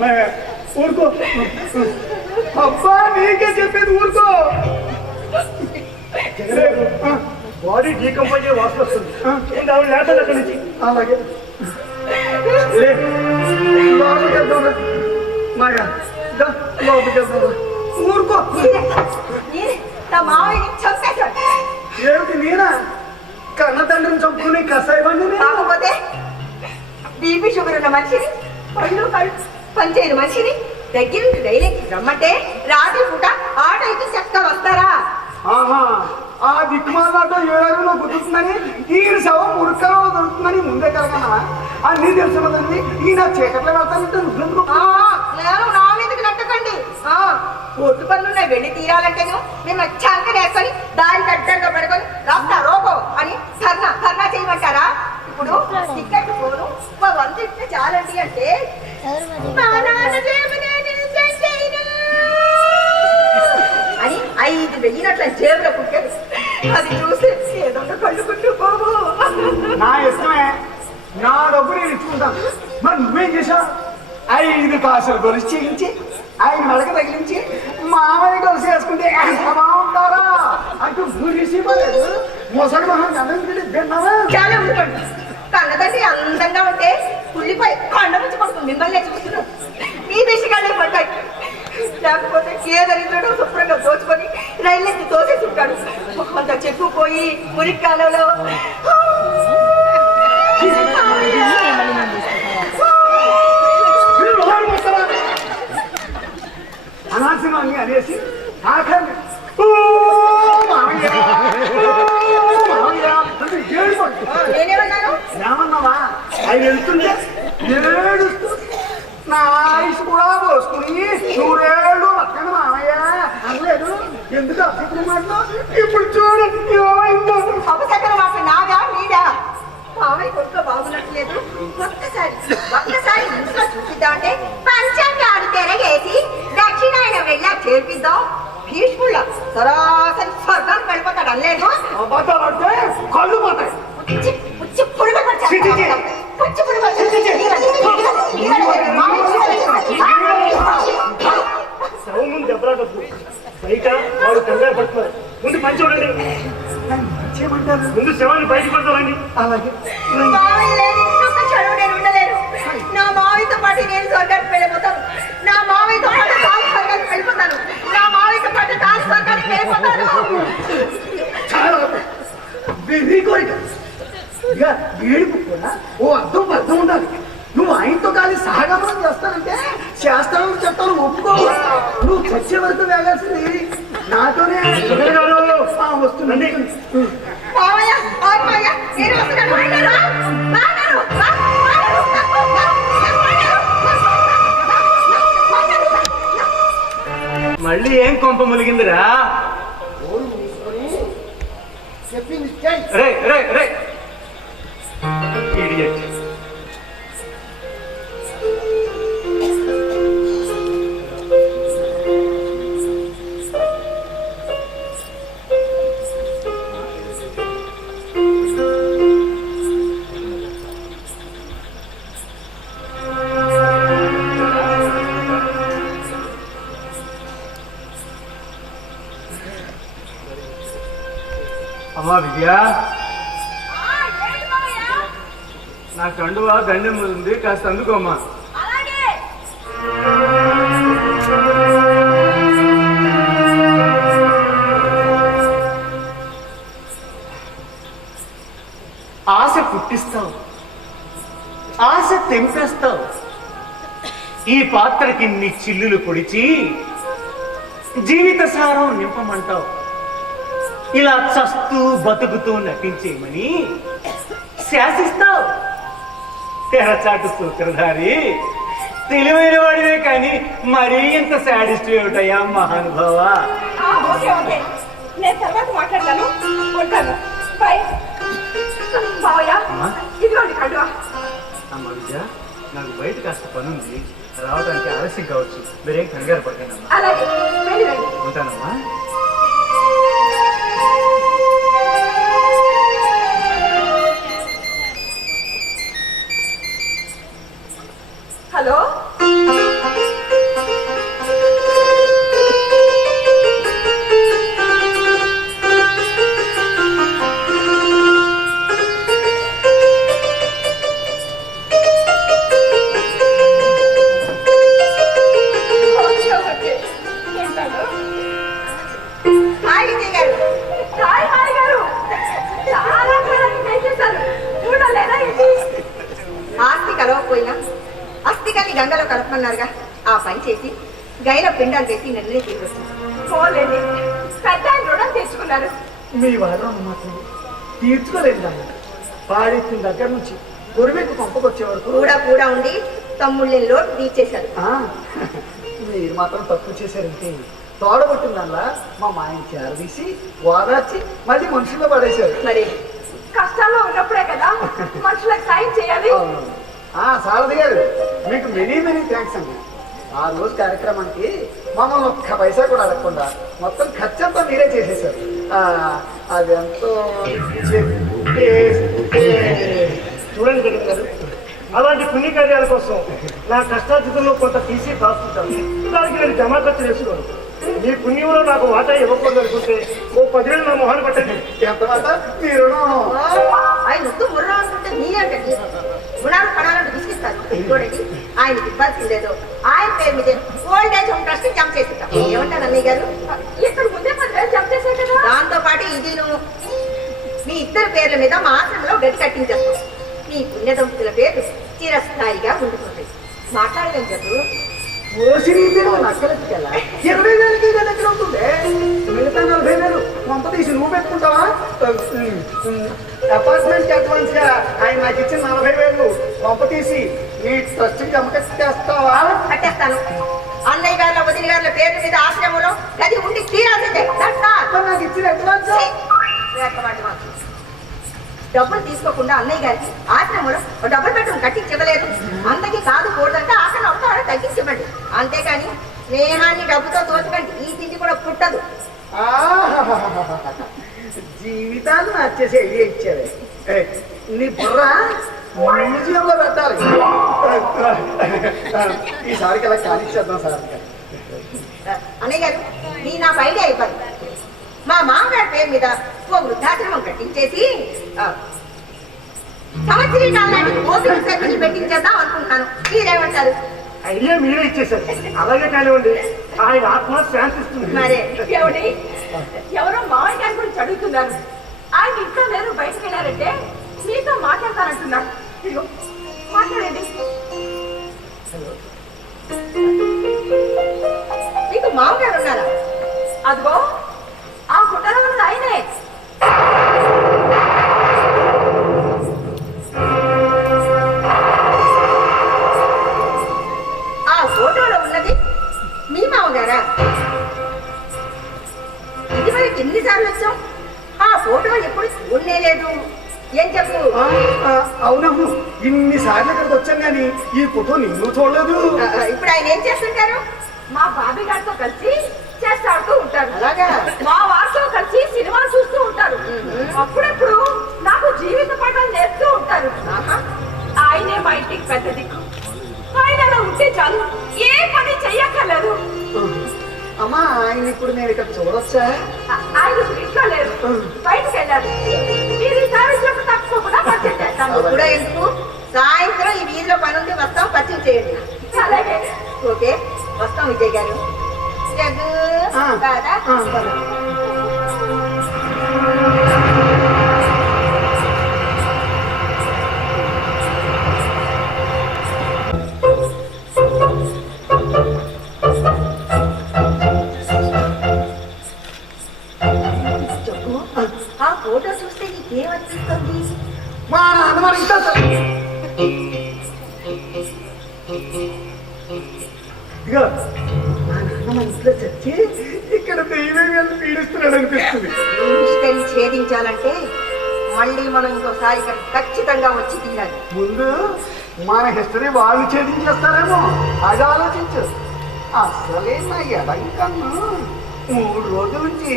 మాయ, ఊరుకో. అబ్బా నీకే చెప్పేది ఊరుకో. బాడీ డీకంపోజ్ అయ్యే వాసన వస్తుంది. ఆవిడ లేకుండా అక్కడి నుంచి. అలాగే లోపలికి వెళ్తాను మాయ, లోపలికి వెళ్తాను. ఊరుకో. నా మావయ్యని చంపేశాడు. ఏమిటి నేనా? కన్న తండ్రిని చంపుకుని కసాయివ్వండి. కాకపోతే బీపీ షుగర్ ఉన్న మనిషిని, పళ్ళు కళ్ళు పనిచేయని మనిషిని దగ్గరికి రైలుకి రమ్మంటే రాత్రి పూట ఆటోకి చెక్క వస్తారా? ఆహా, ఆ దిక్కుమాలతో ఏడాదిలో గుర్తుందని ఈయన శవం ఉడకలో దొరుకుతుందని ముందే కలగనా? అన్నీ తెలుసున్నదండి. ఈయన చీకట్లో వెళ్తానంటే నువ్వెందుకు? నేను నా మీదకి నట్టకండి. ఒట్టు పనులు వెళ్ళి తీరాలంటేను మేము చంకనేసుకొని దానికి అడ్డంగా పడుకొని రాస్తా రోబో అని ధర్నా చేయమంటారా? ఇప్పుడు టికెట్ పోను మా వంతు ఇస్తే చాలండి అంటే మా నాన్న జేబునే నిజం చేయను అని 5 వెయ్యినట్ల జేబులో పుట్టారు. అది చూసి ఏదో కళ్ళుకుంటూ బాబు. నా ఇష్టమే, నా డబ్బు నేను ఇచ్చుకుంటాను. మరి నువ్వేం చేశావు? 5 కాసులు గొలుసు చేయించి ఆయన మెడక తగిలించి మామయ్య గొలుసు వేసుకుంటే ఎంత బాగుంటారా అంటూ ఊరిసిపోలేదు. మొసడు మహం అందరికి విన్నావా? చాలా ఉంటుంది. కన్నదండి అందంగా ఉంటే కుళ్ళిపోయి కొండ నుంచి పడుతుంది. మిమ్మల్ని చూస్తున్నాం మీ దేశగాళ్ళే పడ్డాయి. లేకపోతే ఏ దరిద్రుడు శుభ్రంగా దోచుకొని రైళ్ళకి తోసేసి ఉంటాడు. కొంత చెప్పుపోయి మురికాలలో అనాల్సినవన్నీ అనేసి ఆఖరి నేనేమన్నాను? ఏమన్నావా? ఆయన వెళ్తుంటే ఏడుస్తూ నా ఆయుష్ కూడా పోసుకుని 100 ఏళ్ళు పక్కన మామయ్య అనలేదు. ఎందుకు అప్పుడు మాటలు? ఇప్పుడు చూడు ఏమైందో. అపసకర మాట నాగా నీడా? మామయ్య కొడుకు బాగున్నట్లేదు. ఒక్కసారి ఇంట్లో చూపిద్దామంటే పంచాంగాలు తెరగేసి దక్షిణాయన వెళ్ళా చేర్పిద్దాం. భీష్ముళ్ళ సరాసరి స్వర్గానికి వెళ్ళిపోతాడు అనలేదు. అబద్ధాలు అంటే కళ్ళు పోతాయి. పుచ్చి పురుగు పుచ్చి పురుగు శవం ముందు దెబ్బలాడద్దు. బయట వాడు కంగారు పడుతున్నారు. ముందు పని చూడండి. చేయమంటారు? ముందు శవాన్ని బయటకు పడతారండి. అలాగే మామయ్య లేని ఒక్క క్షణం నేను ఉండలేను. నా మామయ్యతో పాటు నేను స్వర్గానికి వెళ్ళిపోతాను. నా మామయ్యతో పాటు తాను స్వర్గానికి వెళ్ళిపోతాను. నా మామయ్యతో పాటు తాను స్వర్గానికి వెళ్ళిపోతాను. చాలా నీ కోరిక. ఇక ఏడుపు కూడా ఓ అర్థం ఉండాలి. నువ్వు ఆయనతో కాదు సహగమనం చేస్తానంటే శాస్త్రాలు చెప్తాను ఒప్పుకో. నువ్వు చచ్చే వరకు వేగాల్సింది నాతోనే. వస్తుందండి. మామయ్య మామయ్య నేను వస్తున్నాను. మళ్ళీ ఏం కొంప ములిగిందిరా? రే రే రే ఇడియట్. అమ్మా విద్య, ఆ, ఏంటి మావయ్య? నా కండువా గండెం ఉంది, కాస్త అందుకోమ్మా. అలాగే. ఆశ పుట్టిస్తావు, ఆశ తెంపేస్తావు. ఈ పాత్రకి నీ చిల్లులు పొడిచి జీవిత సారం నింపమంటావు. ఇలా చస్తూ బతుకుతూ నటించేయమని శాసిస్తావు. తెరచాటు సూత్రధారి, తెలివైన వాడివే కానీ మరీ ఇంత శాడిస్ట్ ఏమిటయ్యా మహానుభావ. ఆ, ఓకే ఓకే, నేను తర్వాత మాట్లాడతాను. ఉంటాను. బై. మావయ్య, ఇదిగోండి కండువా. అమ్మ విద్య, నాకు బయట కాస్త పని ఉంది, రావడానికి ఆలస్యం కావచ్చు. మీరేం కంగారు పడతానమ్మా. అలాగే, వెళ్ళి రండి. ఉంటానమ్మా. హలో, ఓకే ఓకే, ఉంటాను. హాయ్ విజయ్ గారు. హాయ్ హాయ్ గారు, చాలా కాలానికి దయచేశారు. చూడలేదా ఏంటి? ఆస్తి కలవకపోయినా అస్థికల్ని గంగలో కలపమన్నారుగా, ఆ పని చేసి గైర పిండాలు వేసి నన్నే తీసుకొచ్చాను. పోలేండి, పెద్ద ఆయన రుణం తెచ్చుకున్నారు. మీ వారం మాత్రం తీర్చుకోలేదు దాన్ని. పాడెత్తిన దగ్గర నుంచి గొరువెక్కు పంపకొచ్చే వరకు కూడా ఉండి తమ్ముళ్ళని లోటు తీర్చేశారు. మీరు మాత్రం తప్పు చేశారంటే తోడగొట్టిందల్లా మా మాయని చేరదీసి వాదార్చి మళ్ళీ మనుషుల్లో పడేశారు. మరి కష్టాల్లో ఉన్నప్పుడే కదా మనుషులకు సాయం చేయాలి. సారథి గారు, మీకు మెనీ మెనీ థ్యాంక్స్ అండి. ఆ రోజు కార్యక్రమానికి మమ్మల్ని ఒక్క పైసా కూడా అడగకుండా మొత్తం ఖర్చంతా మీరే చేసేశారు. అదెంతో చూడండి జగన్ గారు, అలాంటి పుణ్యకార్యాల కోసం నా కష్టార్జితంలో కొంత తీసి దాచుకుంటాను. దానికి నేను జమా ఖర్చు వేసుకోను. మీ పుణ్యంలో నాకు వాటా ఇవ్వకూడదు అనుకుంటే ఓ 10,000 నా మొహాన్ని పట్టండి. ఎంత మాట మీరు ఆయన వస్తూ ముర్రా అనుకుంటే మీరేంటండి గుణాలు పడాలంటూ విసిగిస్తారు. చూడండి, ఆయనకి ఇబ్బంది లేదో ఆయన పేరు మీద ఓల్డ్ ఏజ్ హోమ్ ట్రస్ట్ జమ చేసిస్తాం. ఏమంటారు అన్నయ్య గారు? ఇక్కడ ముందే 10,000 జమ చేసే కదా. దాంతో పాటు ఇది మీ ఇద్దరు పేర్ల మీద మా ఆశ్రమంలో గది కట్టించేస్తాం. మీ పుణ్యదంతుల పేర్లు చిరస్థాయిగా ఉండిపోతాయి. మాట్లాడలేం చెప్పు. నక్కలకి 20,000కి దగ్గర అవుతుంది. మిగతా 40,000 కొంత తీసి నువ్వు పెట్టుకుంటావా? అపార్ట్మెంట్ అడ్వాన్స్ గా ఆయన నాకు ఇచ్చిన 40,000 కొంప తీసి నీ ట్రస్ట్ కి అమ్మకేస్తావా? కట్టేస్తాను. అన్నయ్య గారుల వదిన గారుల పేర్ల మీద ఆశ్రమంలో గది ఉండి తీరాల్సిందే. నాకు ఇచ్చిన అడ్వాన్స్ డబ్బులు తీసుకోకుండా అన్నయ్య గారికి ఆశ్రమంలో డబ్బులు బెడ్రూమ్ కట్టించలేదు. అంతకి కాదు కూడదంటే ఆకలి అవుతారో తగ్గించమండి. అంతేకాని స్నేహాన్ని డబ్బుతో తోచకండి. ఈ తిండి కూడా పుట్టదు. జీవితాన్ని నచ్చేసి ఐడియా ఇచ్చారు. నీ బుర్ర మ్యూజియంలో పెట్టాలి. ఈసారికి అలా కానిచ్చేద్దాం సార్. అన్నయ్య గారు, నీ నాకు ఐడియా అయిపోయింది. మా మామగారి పేరు మీద ఓ వృద్ధాశ్రమం కట్టించేసి సంవత్సరీ కాలానికి ఓపిక సర్కిల్ పెట్టించేద్దాం అనుకుంటున్నాను. మీరేమంటారు? ఐడియా మీరే ఇచ్చేశారు. అలాగే కానివ్వండి, ఆయన ఆత్మ శాంతిస్తుంది. మరే ఏమండి, ఎవరో మామయ్య గారి గురించి అడుగుతున్నారు. ఆయన ఇంట్లో లేరు, బయటకు వెళ్ళారంటే మీతో మాట్లాడతానంటున్నారు. ఇదిగో మాట్లాడండి. మీకు మామగారు ఉన్నారా? అదిగో ఆ ఫోటోలో ఉన్నది ఆయనే. ఆ ఫోటోలో ఉన్నది మీ మామగారా? ఇది మరి ఎన్నిసార్లు వచ్చాం? ఆ ఫోటో ఎప్పుడు చూడనే లేదు. ఏం చెప్పు? అవునవును, ఇన్నిసార్లు ఇక్కడికి వచ్చాను కానీ ఈ ఫోటో నిన్ను చూడలేదు. ఇప్పుడు ఆయన ఏం చేస్తుంటారు? మా బాబీ గారితో కలిసి చేస్తాడుతూ ఉంటారు. అలాగా? మా వారితో కలిసి సినిమాలు చూస్తూ ఉంటారు. అప్పుడప్పుడు నాకు జీవిత పాఠాలు నేర్పుతూ ఉంటారు. ఆయనే మా ఇంటికి పెద్ద దిక్కు. ఆయన అలా ఉంటే చాలు, ఏ పని చెయ్యక్కర్లేదు. అమ్మా, ఆయన ఇప్పుడు నేను ఇక్కడ చూడొచ్చా? ఆయన ఇప్పుడు ఇంట్లో లేరు. బయటకు వెళ్ళాలి. మీరు ఈసారి వచ్చినప్పుడు తప్పకుండా పరిచయం చేస్తాను. కూడా ఎందుకు సాయంత్రం ఈ వీధిలో పని ఉంటే వస్తాం, పరిచయం చేయండి. అలాగే. ఓకే, వస్తాం విజయ్ గారు. జగ్గు, రాధా, జగ్గు, ఆ ఫోటో చూస్తే నీకేమనిపిస్తుంది? మా నాన్న మరి ఇంకా ఇదిగో మా నాన్న మన ఇంట్లో చచ్చి ఇక్కడ దైవం వెళ్ళి పీడిస్తున్నాడు అనిపిస్తుంది. ఇష్టని ఛేదించాలంటే మళ్ళీ మనం ఇంకోసారి ఇక్కడ ఖచ్చితంగా వచ్చి తీరాలి. ముందు మన హిస్టరీ వాళ్ళు ఛేదించేస్తారేమో అది ఆలోచించు. అసలే నా ఎడంకన్ను 3 రోజుల నుంచి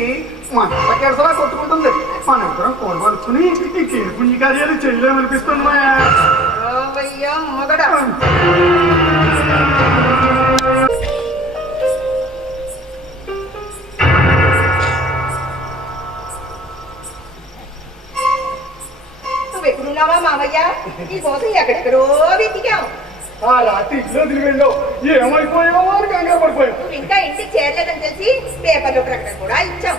మన కెడసలా కొట్టుకుంటుంది. మన ఇద్దరం కోడబలుచుకుని ఇంకే పుణ్యకార్యాలు చేయలేమనిపిస్తుంది మాయా. ఓవయ్యా మొగడా. నువ్వు ఎక్కడున్నావా మామయ్య? నీ కోసం ఎక్కడెక్కడో వెతికాం. ఆ రాత్రి ఇల్లు వదిలి వెళ్ళావు, ఏమైపోయావో అని కంగారు పడిపోయావు. నువ్వు ఇంకా ఇంటికి చేరలేదని తెలిసి పేపర్లో ప్రకటన కూడా ఇచ్చాం.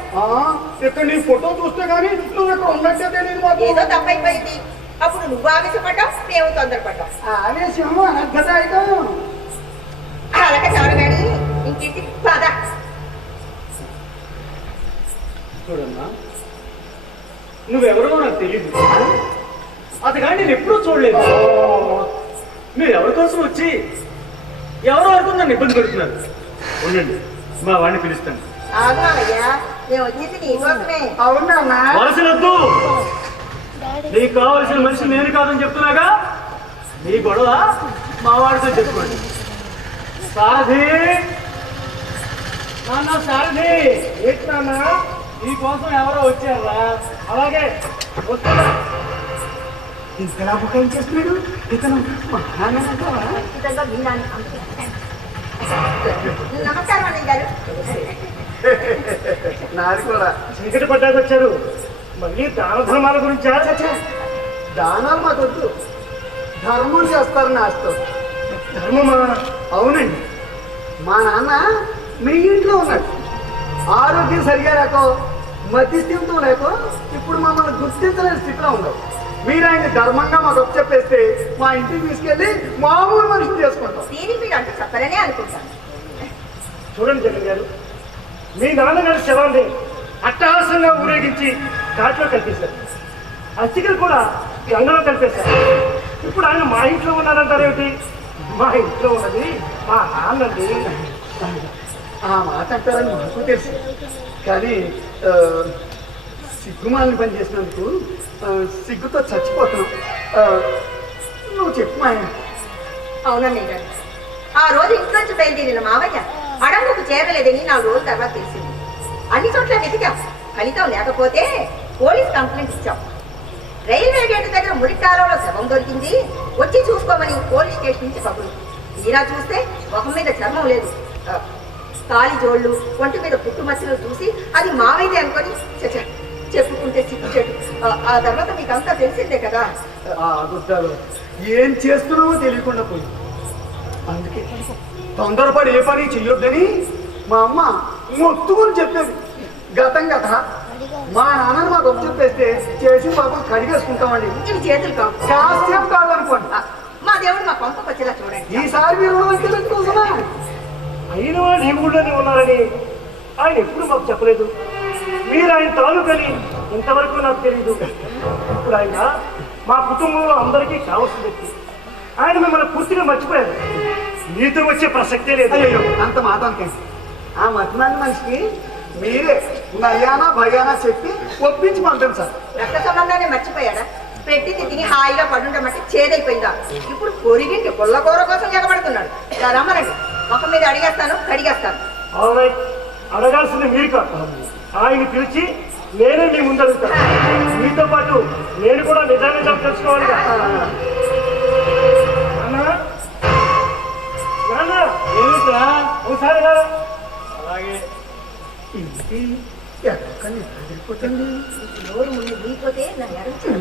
ఇక్కడ నీ ఫోటో చూస్తే గానీ నువ్వు ఇక్కడ ఉన్నట్టే తెలియదు మాకు. ఏదో తప్పైపోయింది. అప్పుడు నువ్వు ఆవేశపడ్డావు, మేము తొందరపడ్డాం. ఆవేశం అనర్థదాయకం. అలాగే చవడగాని ఇంటింటికి పద. చూడమ్మా, నువ్వెవరో నాకు తెలియదు. అతగాని నేను ఎప్పుడూ చూడలేదు. మీరు ఎవరి కోసం వచ్చి ఎవరో వరకు నన్ను ఇబ్బంది పెడుతున్నారు. ఉండండి, మా వాడిని పిలుస్తాను. అవును మామయ్య, మేము వచ్చేసి నీ కోసమే. అవునా వలసలొద్దు. నీకు కావలసిన మనిషి నేను కాదని చెప్తున్నాగా. నీ గొడవ మా వాడితో చెప్పుకోండి. సారథి, నాన్న సారథి, ఏంటి నాన్న నీ కోసం ఎవరో వచ్చారా? అలాగే వస్తున్నా. ఇంతలా బుకాయం చేస్తున్నాడు ఇతను. మహానంటావా? ఖచ్చితంగా విన్నాను. నమస్కారం అన్నయ్య గారు. నాది కూడా. చీకటి పడ్డాక వచ్చారు. మళ్ళీ దాన ధర్మాల గురించి దానాలు మాకొద్దు, ధర్మం చేస్తారని ఆస్తో. ధర్మమా? అవునండి, మా నాన్న మీ ఇంట్లో ఉన్నాడు. ఆరోగ్యం సరిగా లేకో మధ్యస్థితితో లేకో ఇప్పుడు మమ్మల్ని గుర్తించలేని స్థితిలో ఉండవు. మీరు ఆయన ధర్మంగా మాకు చెప్పేస్తే మా ఇంటికి తీసుకెళ్ళి మామూలు మనిషిని చేసుకుంటాం. దీనికి మీరు అంటూ చెప్పరనే అనుకుంటాను. చూడండి జగన్ గారు, మీ నాన్నగారి శవాన్ని అట్టహాసంగా ఊరేగించి ఘాట్లో కల్పిస్తారు. అస్థికలు కూడా గంగలో కలిపేశారు. ఇప్పుడు ఆయన మా ఇంట్లో ఉన్నారంటారేమిటి? మా ఇంట్లో ఉన్నది మా నాన్నండి. ఆ మాట అంటారని మాకు తెలుసు, కానీ సిగ్గుమాలని పని చేసినందుకు సిగ్గుతో చచ్చిపోతున్నాం. నువ్వు చెప్పు మాయ. అవునన్నయ్య గారు, ఆ రోజు ఇంట్లోంచి బయలుదేరిన మావయ్య అడంగుకు చేరలేదని 4 రోజుల తర్వాత తెలిసింది. అన్ని చోట్ల వెతికాం, ఫలితం లేకపోతే పోలీస్ కంప్లైంట్ ఇచ్చాం. రైల్వే గేటు దగ్గర మురికాలలో శవం దొరికింది, వచ్చి చూసుకోమని పోలీస్ స్టేషన్ నుంచి కబురు. తీరా చూస్తే ముఖం మీద చర్మం లేదు, కాలి జోళ్ళు, ఒంటి మీద పుట్టుమచ్చలు చూసి అది మావైదే అనుకొని చెప్పుకుంటే సిగ్గుచెట్టు. ఆ తర్వాత మీకు అంతా తెలిసిందే కదా. ఆ అబద్ధాలు ఏం చేస్తున్నావో తెలియకుండా పోయి. అందుకే తొందరపడి ఏ పని చెయ్యొద్దని మా అమ్మ మొత్తుకొని చెప్పేది. గతం గత మా నాన్నని మాకు ఒప్పు చెప్పేస్తే చేసి పాపం కడిగేసుకుంటామండి. ఇవి చేతులు కావు, కాసేపు కాదనుకోండి. మా దేవుడు మా పంపకు వచ్చేలా చూడండి. ఈసారి మీరు రుణం కోసమా? అయిన వాళ్ళు ఈ ఊళ్ళోనే ఉన్నారని ఆయన ఎప్పుడు మాకు చెప్పలేదు. మీరు ఆయన తాలూకని ఇంతవరకు నాకు తెలియదు. ఇప్పుడు ఆయన మా కుటుంబంలో అందరికీ కావాల్సిన వ్యక్తి. ఆయన మిమ్మల్ని పూర్తిగా మర్చిపోయారు. మీతో వచ్చే ప్రసక్తే లేదు. అయ్యో, అంత మాట అనుకోండి. ఆ మతనాన్ని మనిషికి మీరే నయానా భయానా చెప్పి ఒప్పించి పంపించాలి. రక్త సంబంధాన్ని మర్చిపోయాడా? పెట్టింది తిని హాయిగా పడుండమంటే చేదైపోయిందా? ఇప్పుడు పొరిగింటి పుల్లకూర కోసం ఎగబడుతున్నాడు. రమ్మనండి, ముఖం మీద అడిగేస్తాను, కడిగేస్తాను. ఆల్రైట్, అడగాల్సింది మీరు కాదు, ఆయన పిలిచి నేనే మీ ముందు అడుగుతాను. మీతో పాటు నేను కూడా నిజానిజాలు తెలుసుకోవాలిగా. నాన్న ఏమిట్రా? ఒకసారి అలాగే ఇంటికి ఎక్క నోరు ముందు మీపోతే నా ఎడమ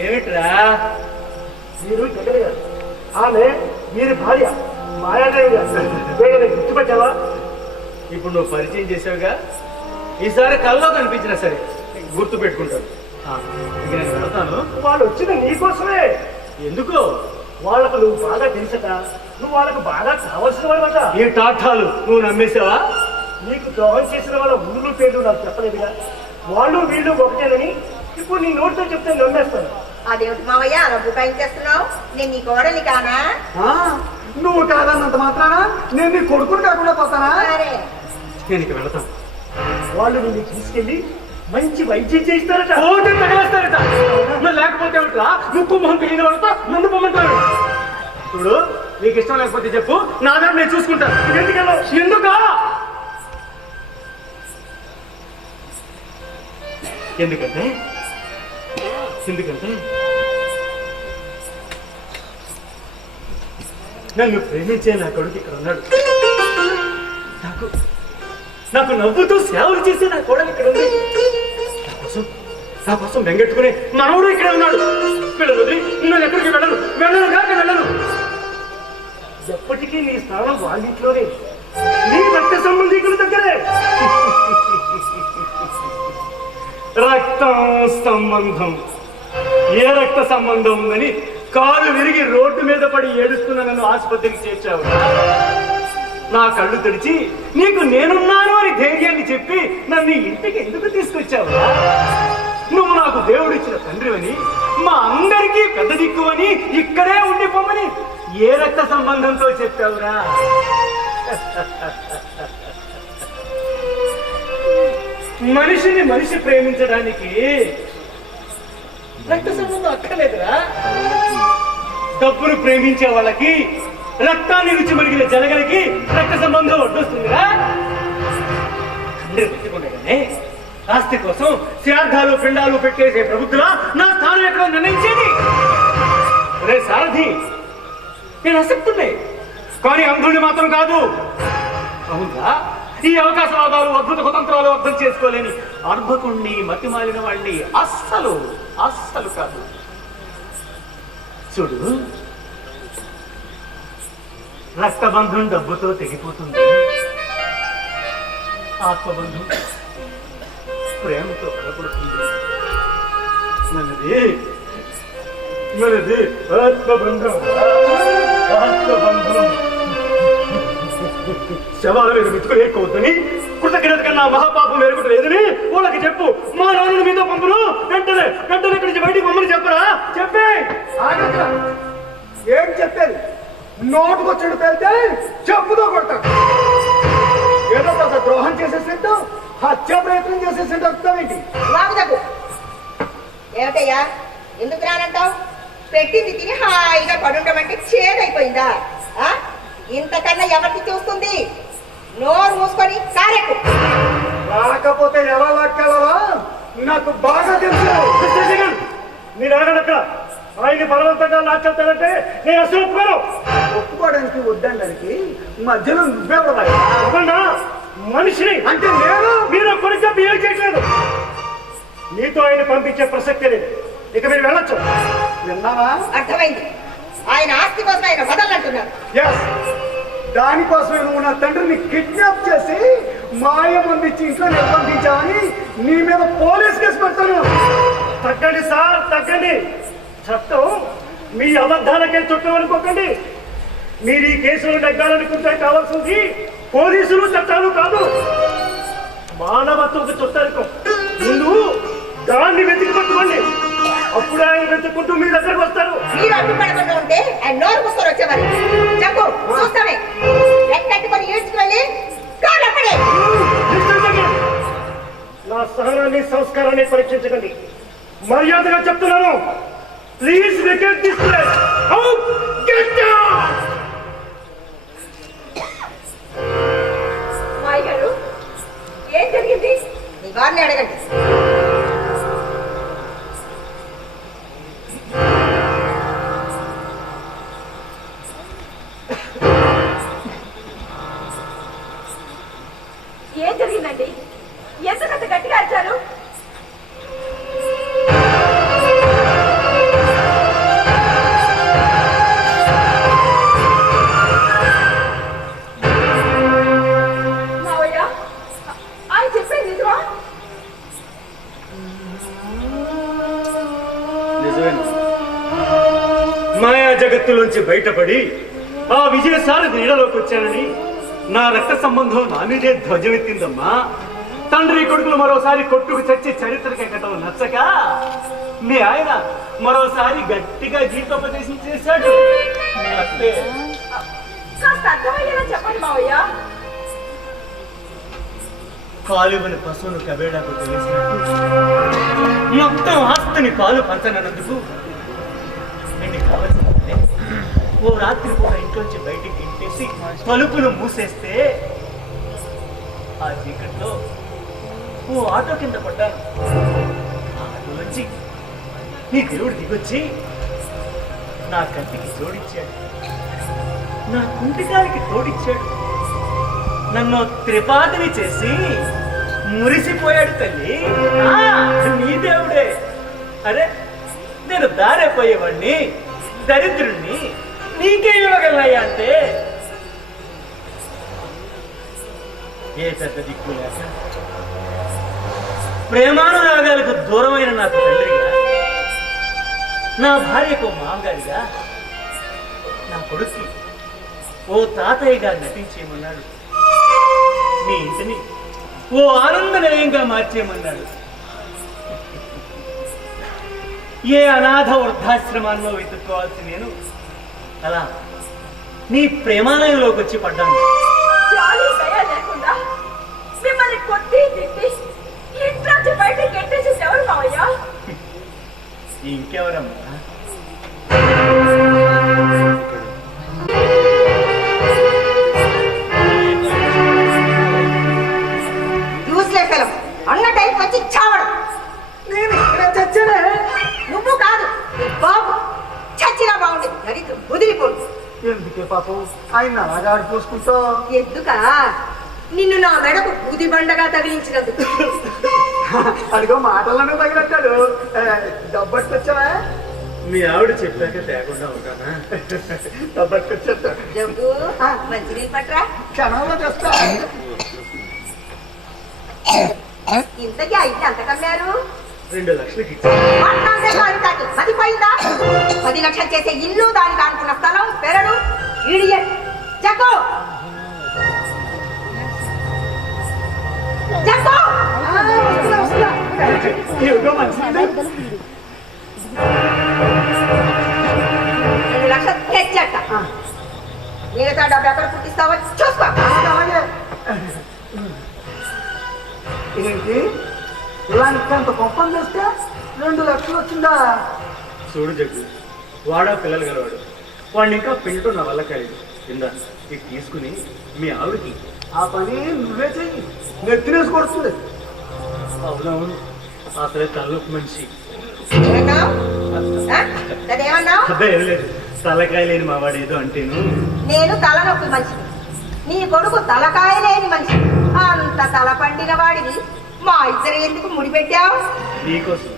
ఏమిట్రా మీరు జగన్ గారు, ఆమె మీరు భార్య మాయాదేవి గారు. వీళ్ళని గుర్తుపెట్టావా? ఇప్పుడు నువ్వు పరిచయం చేసావుగా, ఈసారి కల్లో కనిపించినా సరే గుర్తు పెట్టుకుంటాను. ఇక నేను వెళ్తాను. వాళ్ళు వచ్చింది నీకోసమే. ఎందుకు? వాళ్ళకు నువ్వు బాగా తెలుసట, నువ్వు వాళ్ళకు బాగా కావాల్సిన వాడట. ఈ టాటాలు నువ్వు నమ్మేసావా? నీకు ద్రోహం చేసిన వాళ్ళ ఊళ్ళు పేర్లు నాకు చెప్పలేదుగా. వాళ్ళు వీళ్ళు ఒకటేనని ఇప్పుడు నీ నోటితో చెప్తే నమ్మేస్తాను. అదేమిటి మావయ్య అలా బుకాయించేస్తున్నావు? నేను నీ కోడలి కానా? నువ్వు కాదన్నంత మాత్రాన నేను నీ కొడుకుని కాకుండా పోతానా? సరే నేను ఇక వెళతాను. వాళ్ళు నిన్ను తీసుకెళ్లి మంచి వైద్యం చేయిస్తారట. కోటి తగిలేస్తారట. నువ్వు లేకపోతే ఏమిట్రా? ముక్కు మొహం తెలియని వాళ్ళతో నన్ను పొమ్మంటారు. చూడు, నీకు ఇష్టం లేకపోతే చెప్పు, నా దగ్గర నేను చూసుకుంటాను. ఎందుకన్నా? ఎందుకా? ఎందుకంటే నన్ను ప్రేమించే నా కొడుకు ఇక్కడ ఉన్నాడు. నాకు నవ్వుతూ సేవలు చేసే నా కోడలు ఇక్కడ ఉంది. నా కోసం బెంగెట్టుకునే మనవడు ఇక్కడే ఉన్నాడు. వెళ్ళదు, నేను ఎక్కడికి వెళ్ళను. ఎప్పటికీ నీ స్థానం వాళ్ళింట్లోనే, నీ రక్త సంబంధికుల దగ్గరే. రక్తం సంబంధం, ఏ రక్త సంబంధం ఉందని కాలు విరిగి రోడ్డు మీద పడి ఏడుస్తున్న నన్ను ఆసుపత్రికి చేర్చావు. నా కళ్ళు తెరిచి నీకు నేనున్నాను అని ధైర్యాన్ని చెప్పి నన్ను ఇంటికి ఎందుకు తీసుకొచ్చావు? నువ్వు నాకు దేవుడిచ్చిన తండ్రివని, మా అందరికీ పెద్ద దిక్కువని, ఇక్కడే ఉండిపోమని ఏ రక్త సంబంధంతో చెప్పావురా? మనిషిని మనిషి ప్రేమించడానికి రక్త సంబంధం అక్కర్లేదురా. డబ్బును ప్రేమించే వాళ్ళకి, రక్తాన్ని రుచి మరిగిన జనగలకి రక్త సంబంధం అడ్డొస్తుందిరా. తండ్రి పెట్టుకుండగానే ఆస్తి కోసం శ్రాద్ధాలు పిండాలు పెట్టేసే ప్రభుత్వం నా స్థానం ఎక్కడో నిర్ణయించేది. రే సారథి, నేను అసక్తుండే, కానీ అంధుడిని మాత్రం కాదు. అవునా? ఈ అవకాశవాదాలు, అద్భుత కుతంత్రాలు అర్థం చేసుకోలేని అర్భకుణ్ణి, మతి మాలిన వాళ్ళని అస్సలు కాదు. చూడు, రక్తబంధం డబ్బుతో తెగిపోతుంది, ఆత్మబంధం ప్రేమతో బలపడుతుంది. మనది ఆత్మబంధం. శవాల మీద మెచ్చుకుని ఎక్కువద్దని, కృతజ్ఞత కన్నా మహాపాపం ఎరుగుట లేదని వాళ్ళకి చెప్పు. మా నాన్న మీతో పంపును. వెంటనే ఇక్కడి నుంచి బయటికి పంపని చెప్పరా? చెప్పే. ఆగక్కడ ఏం చెప్పేది? నోటుకొచ్చాడు పేరితే చెప్పుతో కొడతాడు. ఏదో పెద్ద ద్రోహం చేసేసింటూ హత్య ప్రయత్నం చేసేసింటూ అర్థం ఏంటి? వాగుదకు ఏమిటయ్యా, ఎందుకు రానంటావు? పెట్టింది తిని హాయిగా పడుండమంటే చేదైపోయిందా? ఇంతకన్నా ఎవరికి చూస్తుంది? నోరు మూసుకొని కారెక్కు. రాకపోతే ఎలా లాక్కెళ్ళవా నాకు బాగా తెలుసు. మీరు అడగడక్క ఆయన్ని బలవంతంగా లాక్కెళ్తానంటే నేను అసలు ఒప్పుకోను. ఒప్పుకోవడానికి వద్దడానికి మధ్యలో నువ్వెవరా? మనిషిని అంటే నేను మీరు కొడుకు బిహేవ్ చేయట్లేదు. నీతో ఆయన పంపించే ప్రసక్తి లేదు. ఇక మీరు వెళ్ళొచ్చు. విన్నావా? అర్థమైంది. ఆయన ఆస్తి కోసం ఆయన వదలంటున్నారు. ఎస్, దానికోసమే నువ్వు నా తండ్రిని కిడ్నాప్ చేసి మాయ పంపించి ఇంట్లో నిర్బంధించావని నీ మీద పోలీస్ కేసు పెడతాను. తగ్గండి సార్, తగ్గండి. చట్టం మీ అబద్ధాలకే చుట్టం అనుకోకండి. మీరు ఈ కేసులు నెగ్గాలనుకుంటే కావాల్సింది పోలీసులు, చట్టాలు కాదు, మానవత్వకు చుట్టరికం. ముందు దాన్ని వెతికి పట్టుకోండి, అప్పుడు ఆయన వెతుక్కుంటూ మీ దగ్గరకు వస్తారు. మీరు అడ్డుపడకుండా ఉంటే ఆయన నోరు మూసుకొని వచ్చేవారు. చెప్పు, చూస్తామే. ఎక్కట్టుకొని ఈడ్చుకువెళ్ళి కాలపడే. నా సహనాన్ని, సంస్కారాన్ని పరీక్షించకండి. మర్యాదగా చెప్తున్నాను. ప్లీజ్ వికెట్ తీసుకునే. మాయ గారు, ఏం జరిగింది? నీ వారిని అడగండి. నిజమేనా? మాయా జగత్తులోంచి బయటపడి ఆ విజయసారి నీడలోకి వచ్చానని నా రక్త సంబంధం నా మీదే ధ్వజమెత్తిందమ్మా. తండ్రి కొడుకులు మరోసారి కొట్టుకు చచ్చి చరిత్రకి ఎక్కడం నచ్చక మీ ఆయన మరోసారి గట్టిగా గీతోపదేశం చేశాడు. అంతే. కాస్త అర్థమయ్యేలా చెప్పండి మావయ్య. కాలువని పశువును కబేడాకు తెలిసినట్టు మొత్తం ఆస్తిని పాలు పంచనందుకు ఎన్ని కావలసిందంటే ఓ రాత్రి పూట ఇంట్లోంచి బయటికి ఇంటేసి తలుపులు మూసేస్తే ఆ చీకట్లో ఓ ఆటో కింద పడ్డాను. ఆ ఆటోలోంచి నీ దేవుడు దిగొచ్చి నా కంటికి జోడించాడు, నా కుంటికానికి తోడిచ్చాడు, నన్ను త్రిపాదిని చేసి మురిసిపోయాడు తల్లి. నీ దేవుడే. అరే నేను దారైపోయేవాడిని, దరిద్రుణ్ణి, నీకే ఇవ్వగలనయ్యా అంటే ఏ పెద్ద దిక్కు లేక ప్రేమానురాగాలకు దూరమైన నాకు తండ్రిగా, నా భార్యకు మామగారిగా, నా కొడుక్కి ఓ తాతయ్యగా నటించేయమన్నాడు. మీ ఇంటిని ఓ ఆనంద నిలయంగా మార్చేయమన్నాడు. ఏ అనాథ వృద్ధాశ్రమాల్లో వెతుక్కోవాల్సి నేను అలా నీ ప్రేమాలయంలోకి వచ్చి పడ్డాను. జాలి దయ లేకుండా మిమ్మల్ని కొట్టి తిట్టి ఇంట్లోంచి బయటకి గెట్టేసేది ఎవరు మావయ్య? ఇంకెవరమ్మా? అన్న టైం వచ్చి చావడు. నేను ఇక్కడ చచ్చానే. నువ్వు కాదు బాబు చచ్చినా బాగుండేది. దరిద్రం వదిలిపోదు. ఎందుకే పాపం ఆయన అలాగా ఆడిపోసుకుంటా? ఎందుకా? నిన్ను నా మెడకు బూది బండగా తగిలించినందుకు. అదిగో మాటలను తగిలట్టాడు. డబ్బట్టుకొచ్చావా? మీ ఆవిడ చెప్పాక తేకుండా ఉంటానా? డబ్బట్టుకొచ్చా. జగ్గు మంచినీళ్ళు పట్రా. క్షణంలో తెస్తా. ఇంతకీ అయితే ఎంత కమ్మారు? 2 లక్షలకి మతిపోయిందా? 10 లక్షలు చేసే ఇల్లు, దానికి అనుకున్న స్థలం, పెరడు. ఇడియట్ జగ్గు జగ్గు 2 లక్షలు తెచ్చట. మిగతా డబ్బు ఎక్కడ పుట్టిస్తావో చూసుకో. ఏంటి ఇలాంటి అంత గొప్పని చేస్తే 2 లక్షలు వచ్చిందా? చూడు జగ్గు, వాడా పిల్లలు గలవాడు, వాడిని ఇంకా పిండటం నా వల్ల కాలేదు. కింద ఇది తీసుకుని మీ ఆవిడకి. ఆ పని నువ్వే చెయ్యి, నెత్తినేసి కొడుతుంది. అవునవును, అసలే తలనొప్పి మనిషి. అదేమన్నావు? అబ్బే ఏం లేదు, తలకాయ లేని మా వాడు ఏదో అంటేను. నేను తలనొప్పి మనిషిని, నీ కొడుకు తలకాయ లేని మనిషి. అంత తల పండిన వాడిని మా ఇద్దరు ఎందుకు ముడిపెట్టావు? నీకోసం.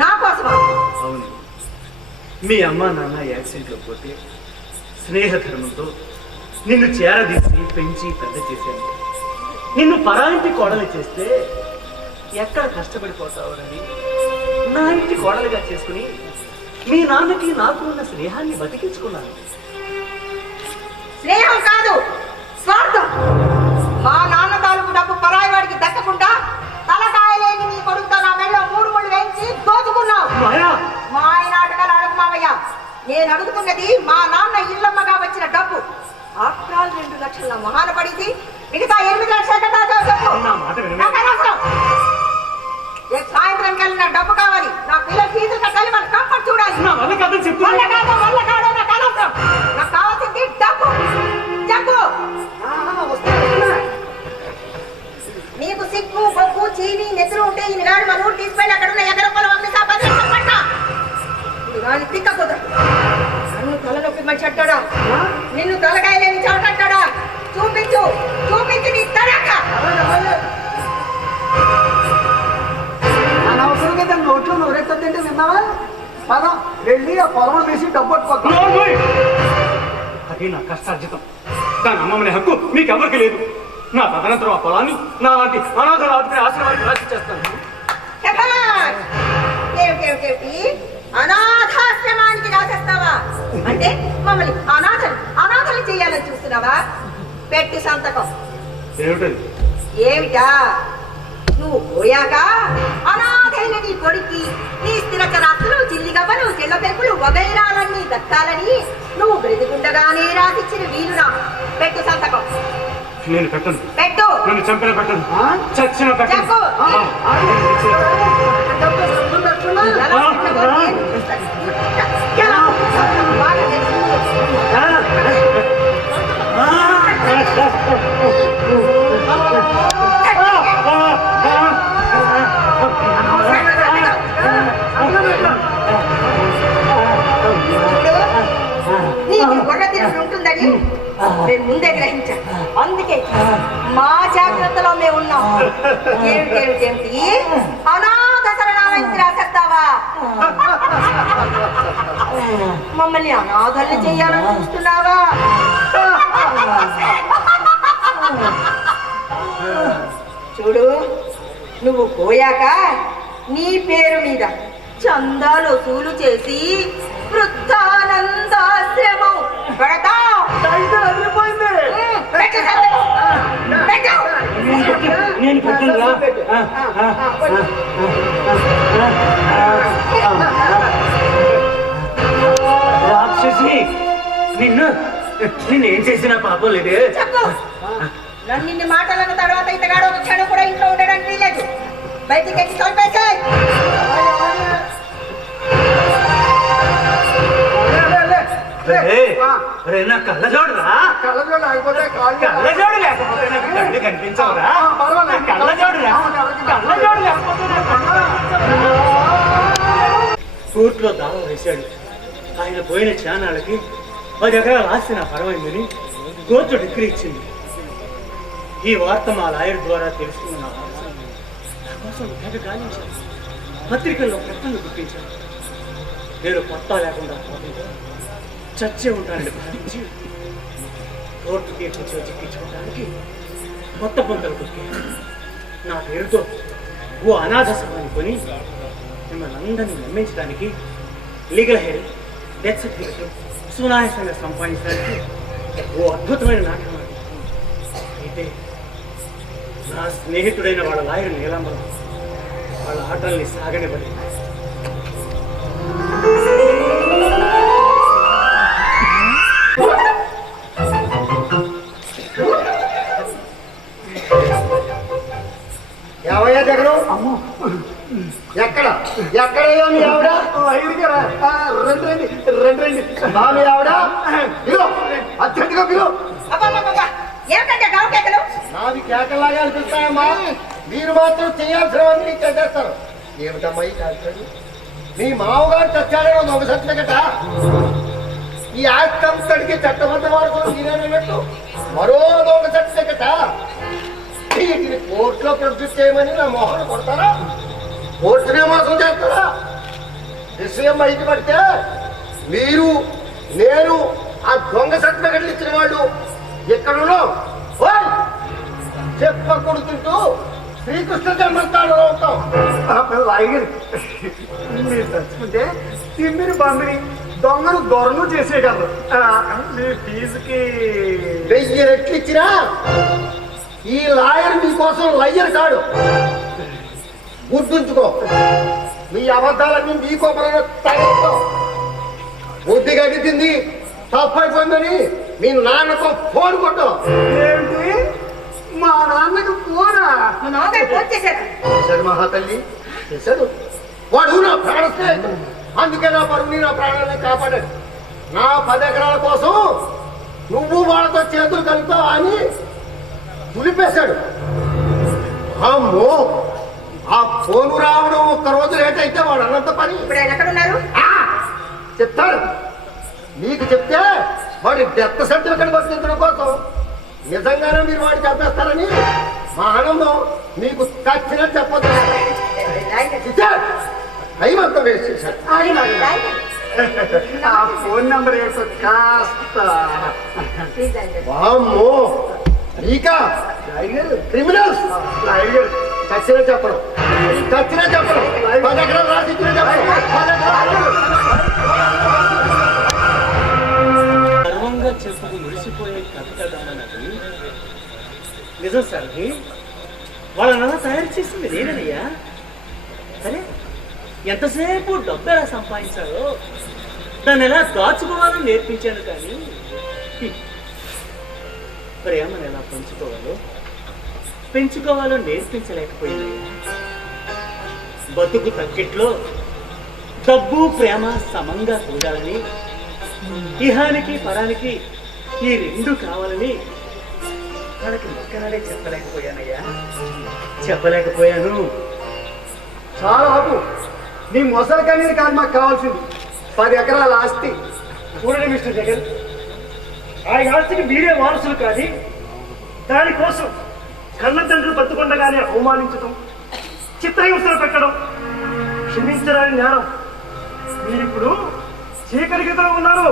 నా కోసమా? అవును, మీ అమ్మ నాన్న యాక్సిడెంట్లో పోతే స్నేహధర్మంతో నిన్ను చేరదీసి పెంచి పెద్ద చేశాను. నిన్ను పరాయింటి కోడలు చేస్తే ఎక్కడ కష్టపడిపోతావునని నా ఇంటి కోడలుగా చేసుకుని మీ నాన్నకి నాకు ఉన్న స్నేహాన్ని బతికించుకున్నాను. స్నేహం కాదు, స్వార్థం. మా నాన్న తాలూకు డబ్బు పరాయి వాడికి దక్కకుండా తలకాయ లేని నీ కొడుకుతో నా మెళ్ళలో 3 ముళ్ళు వేయించి దోచుకున్నావు. మాయ నాటకాలు అడుగు మావయ్య. నేను అడుగుతున్నది మా నాన్న ఇల్లమ్మగా వచ్చిన డబ్బు. ఆఫ్టర్ ఆల్ 2 లక్షల మొహాన పడింది, మిగతా 8 లక్షల రేపు సాయంత్రం కలిగిన డబ్బు కావాలి. నా పిల్లల ఫీజు కట్టాలి, మన కంఫర్ట్ చూడాలి. నాకు కావాల్సింది డబ్బు. డబ్బు నీకు సిగ్గు బొగ్గు చీని నెత్తులు ఉంటే ఈ నాడు మన ఊరు తీసుకుని అక్కడ ఉన్న ఎకరం పొలం అమ్మితే 10 లక్షలు పట్టా. ఇది తిక్క కుదరదు. నన్ను తలనొప్పి మంచి అంటాడా? నిన్ను తలకాయ లేని చోట అంటాడా? చూపించు, చూపించి నీ తరక. అనవసరంగా దాని నోట్లో నోరెత్తంటే విన్నావా? మనం వెళ్ళి ఆ పొలం వేసి డబ్బు పట్టుకోద్దాం. అది నా కష్టార్జితం, దాని అమ్మమనే హక్కు మీకెవరికి లేదు. నా తదనంతరం ఆ పొలాన్ని నా లాంటి అనాథ ఆశ్రమానికి రాసి చేస్తాను. పెట్టు సంతకం. ఏమిటది? ఏమిటా? నువ్వు పోయాక అనాథైన నీ కొడుక్కి నీ స్థిరకరాస్తులు, చిల్లిగవ్వలు, చెల్ల పెంకులు వగైరాలన్నీ దక్కాలని నువ్వు బ్రతికుండగానే రాసిచ్చిన వీలునా. పెట్టు సంతకం. నేను పెట్టను. పెట్టు. నేను చంపిన పెట్టను, చచ్చిన పెట్టను. చెప్పు. ఎలా పెట్టబోతే? ఎలా? బాగా తెలుసు. నీకు గొర్ర తిరుగుడు ఉంటుందని మేము ముందే గ్రహించాం. అందుకే మా జాగ్రత్తలో మేము ఉన్నాం. ఏమిటి అనాథ శరణాలయం రాసేస్తావా? మమ్మల్ని అనాథల్ని చెయ్యాలని చూస్తున్నావా? చూడు, నువ్వు పోయాక నీ పేరు మీద చందాలు వసూలు చేసి వృద్ధానందాశ్రమం పెడతా. నేను పెట్టనురా. రాక్షసి, నిన్నేం చేసినా పాపం లేదే. చెప్పు. నన్ను ఇన్ని మాటలన్న తర్వాత ఇతగాడు ఒక క్షణం కూడా ఇంట్లో ఉండడానికి వీలేదు. బయటికి ఎక్కి తోలిపేసాయి. నా కళ్ళజోడురా. కళ్ళజోడు కళ్ళజోడు లేకపోతే నాకు కళ్ళు కనిపించవురా. కళ్ళజోడురా. కళ్ళజోడు లేకపోతే కోర్టులో దావా వేశాడు. ఆయన పోయిన క్షణాలకి 10 ఎకరాల ఆస్తి నా పరమైందని కోర్టు డిగ్రీ ఇచ్చింది. ఈ వార్త మా లాయర్ ద్వారా తెలుసుకున్న నా కోసం తెగ గాలించాను. పత్రికల్లో ప్రకటనలు గుర్తించాను. నేను కొత్త లేకుండా చచ్చే ఉంటానని భావించి కోర్టు తీర్పు చిక్కించుకోవడానికి కొత్త పొంతలు కుట్టాను. నా పేరుతో ఓ అనాథ సభని కొని మిమ్మల్ని అందరినీ నమ్మించడానికి లీగల్ హెయిర్, డెత్ సర్టిఫికెట్ సునాయాసంగా సంపాదించడానికి ఓ అద్భుతమైన నాటకం. అయితే నా స్నేహితుడైన వాళ్ళ లాయర్ నీలాంబరం వాళ్ళ ఆటల్ని సాగనివ్వలేదు. ఏమయ్యా జగను? ఎక్కడయ్యా మీ ఆవిడ? రండి మీ ఆవిడ పిలు, అర్జెంటుగా పిలు. ఏమిటంటే గావు కేకలు? నాది కేకలాగా అనిపిస్తాయమ్మా. మీరు మాత్రం చేయాల్సినవన్నీ చేసేస్తారు. ఏమిటమ్మా ఈ కాల్చండి? మీ మామగారు చచ్చాడేమో ఒక సర్టిఫికెట. ఈ ఆస్తంతడికి చట్టబద్ధ వారసులు మీరేనన్నట్టు మరో ఒక సర్టిఫికెట. వీటిని కోర్టులో ప్రొడ్యూస్ చేయమని నా మొహలు కొడతారా? కోర్టునే మోసం చేస్తారా? విషయం బయట పడితే మీరు, నేను, ఆ దొంగ సర్టిఫికెట్లు ఇచ్చిన వాళ్ళు ఎక్కడున్నాం చెప్పకూడుతుంటూ శ్రీకృష్ణ జన్మస్థానం అవుతాం. మీరు తలుచుకుంటే తిమ్మిని బంబిని దొంగను దొరను చేసేయగలరు. మీ ఫీజుకి 1000 రెట్లు ఇచ్చినా ఈ లాయర్ మీకోసం లయ్యర్ కాడు. గుర్తుంచుకో. మీ అబద్ధాలన్నీ మీ కోపంలో తగ్గో. బుద్ధి గడిచింది, తప్పైపోయిందని మీ నాన్నకు ఫోన్ కొట్టు. ఏమిటి? మా నాన్నకు ఫోనా? మా నాన్నగారు ఫోన్ చేశారు. చేశాడు మహాతల్లి, చేశాడు. వాడు నా ప్రాణ స్నేహితుడు. అందుకే నా పరువుని, నా ప్రాణాన్ని కాపాడాడు. నా 10 ఎకరాల కోసం నువ్వు వాళ్ళతో చేతులు కలుపుతావు అని తులిపేశాడు. అమ్మో, ఆ ఫోను రావడం ఒక్కరోజు లేట్ అయితే వాడు అన్నంత పని. ఇప్పుడు ఆయన ఎక్కడున్నారు? చెప్తాడు. నీకు చెప్తే వాడి డెత్ సర్టిఫికెట్ వర్తించడం కోసం నిజంగానే మీరు వాడికి చెప్పేస్తారని మా ఆనందం మీకు ఖచ్చితంగా చెప్పొద్దు. అయ్యంతా వేస్ట్ చేశారు. ఆ ఫోన్ నంబర్ ఏంటో కాస్త. వామ్మో, నీకా క్రిమినల్స్ చచ్చినా చెప్పడం, చచ్చినా చెప్పడం. 10 ఎకరాలు రాసి ఇచ్చినా చెప్పడం. గర్వంగా చెప్పుకు మురిసిపోయే కథ కదా చెప్పింది నేనయ్యా. సరే, ఎంతసేపు డబ్బు ఎలా సంపాదించాలో దాన్ని ఎలా దాచుకోవాలో నేర్పించాను, కానీ ప్రేమను ఎలా పెంచుకోవాలో నేర్పించలేకపోయిందయ్యా. బతుకు తక్కెట్లో డబ్బు ప్రేమ సమంగా కూడాలని, ఇహానికి పరానికి ఈ రెండు కావాలని వాళ్ళకి మొక్కనాడే చెప్పలేకపోయాను. చాలా ఆపు. నీ మొసలి కన్నీరు కాదు మాకు కావాల్సింది, 10 ఎకరాల ఆస్తి. చూడండి మిస్టర్ జగన్, ఆయన ఆస్తికి మీరే వారసులు, కానీ దానికోసం కన్నతండ్రులు బతుకుండగానే అవమానించడం, చిత్రహింసలు పెట్టడం క్షమించరాని నేరం. మీరిప్పుడు చీకటి గదిలో ఉన్నారు,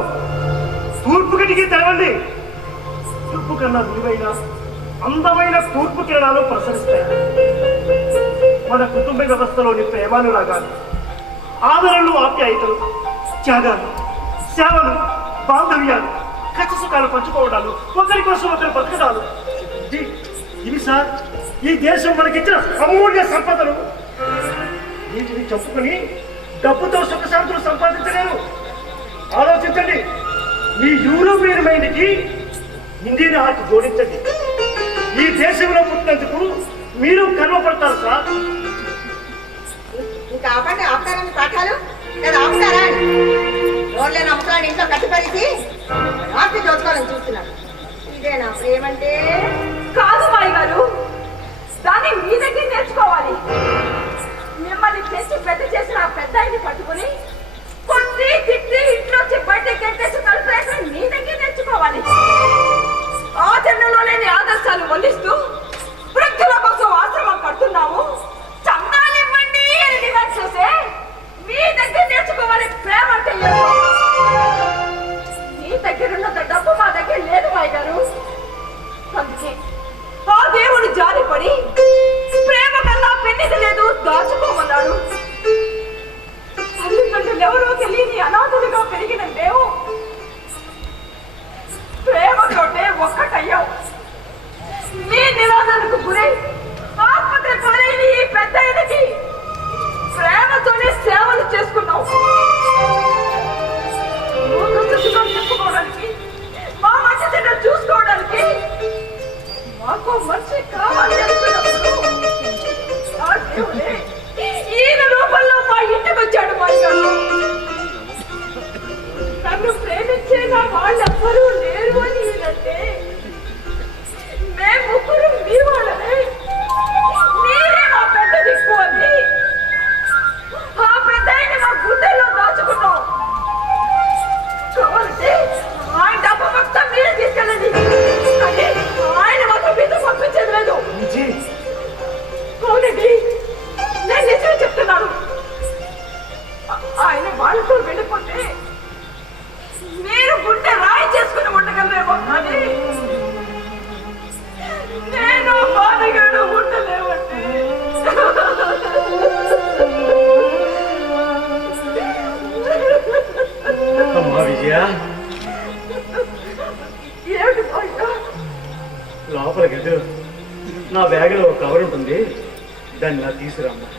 తూర్పు గదికి తెరవండి. తూర్పు కన్నా విలువైన అందమైన తూర్పు కిరణాలు ప్రసరిస్తాయి. మన కుటుంబ వ్యవస్థలోని ప్రేమానురాగాలు, ఆదరణలు, ఆప్యాయతలు, త్యాగాలు, సేవలు, బాంధవ్యాలు, కచ్చ సుఖాలు పంచుకోవడాలు, ఒకరి కోసం ఒకరు బతకడాలు, ఇవి సార్ ఈ దేశం మనకిచ్చిన అమూల్య సంపదలు. వీటిని చెప్పుకుని డబ్బుతో సుఖశాంతులు సంపాదించలేరు. ఆలోచించండి. మీ యూరోపియన్ మైండ్కి ఇండియన్ హార్ట్ జోడించండి. ఈ దేశంలో పుట్టినందుకు మీరు గర్వపడతారు సార్. ఇంకా ఆపండి, ఆపుతారని పాఠాలు లేదా ఆపుతారా? రోడ్లేని అమ్మకాన్ని ఇంట్లో కట్టుపరిచి ఆస్తి చూసుకోవాలని చూస్తున్నాను. ఇదేనా ప్రేమంటే? కాదు మాయ గారు, దాన్ని మీ దగ్గర నేర్చుకోవాలి. మిమ్మల్ని చేసి పెద్ద చేసిన ఆ పెద్ద ఆయన్ని పట్టుకుని కొట్టి తిట్టి ఇంట్లో బయటకి ఎట్టేసి కలిపేసి మీ దగ్గర నేర్చుకోవాలి. ఆచరణలో లేని ఆదర్శాలు వల్లిస్తూ వృద్ధుల కోసం ఆశ్రమం కడుతున్నాము, చందాలు ఇవ్వండి అని డిమాండ్ చేసే మీ దగ్గర నేర్చుకోవాలి ప్రేమ అంటే ఏమో. మీ దగ్గర ఉన్నంత డబ్బు మా దగ్గర లేదు మాయ గారు. అందుకే ఆ దేవుడు జాలిపడి ప్రేమ కన్నా పెన్నిది లేదు దాచుకోమన్నాడు. తల్లిదండ్రులు ఎవరో తెలియని అనాథులుగా పెరిగిన మేము ప్రేమతోటే ఒక్కటయ్యాం. మీ నిరాదరణకు గురై ఆత్మహత్య పాలైన ఈ పెద్ద ఎదిగి ప్రేమతోనే సేవలు చేసుకున్నాం. చెప్పుకోవడానికి, మా మంచి చెడ్డ చూసుకోవడానికి మాకు మనిషి కావాలి అనుకున్నప్పుడు ఆ దేవుడే ఈయన రూపంలో మా ఇంటికి వచ్చాడు. నన్ను ప్రేమించేగా వాళ్ళెవ్వరూ లేరు అని అంటే మేము ముగ్గురు మీ వాళ్ళనే, మీరే మా పెద్ద దిక్కు అని ఆ పెద్ద మా గుండెల్లో దాచుకున్నాం. కావాలంటే ఆయన డబ్బు మొత్తం మీరే తీసుకెళ్ళండి, కానీ ఆయన మాత్రం మీతో పంపించేది లేదు. అవునండి, నేను నిజమే చెప్తున్నాను. ఆయన వాళ్ళతో వెళ్ళిపోతే మీరు గుండె రాయి చేసుకుని ఉండగలరేమో, కానీ నేను బాధగాడు ఉండలేమండి. అమ్మా విజయ, ఏమిటి పోయినా లోపల గదు నా బ్యాగ్లో ఒక కవర్ ఉంటుంది, దాన్ని నా తీసుకురామ్మా.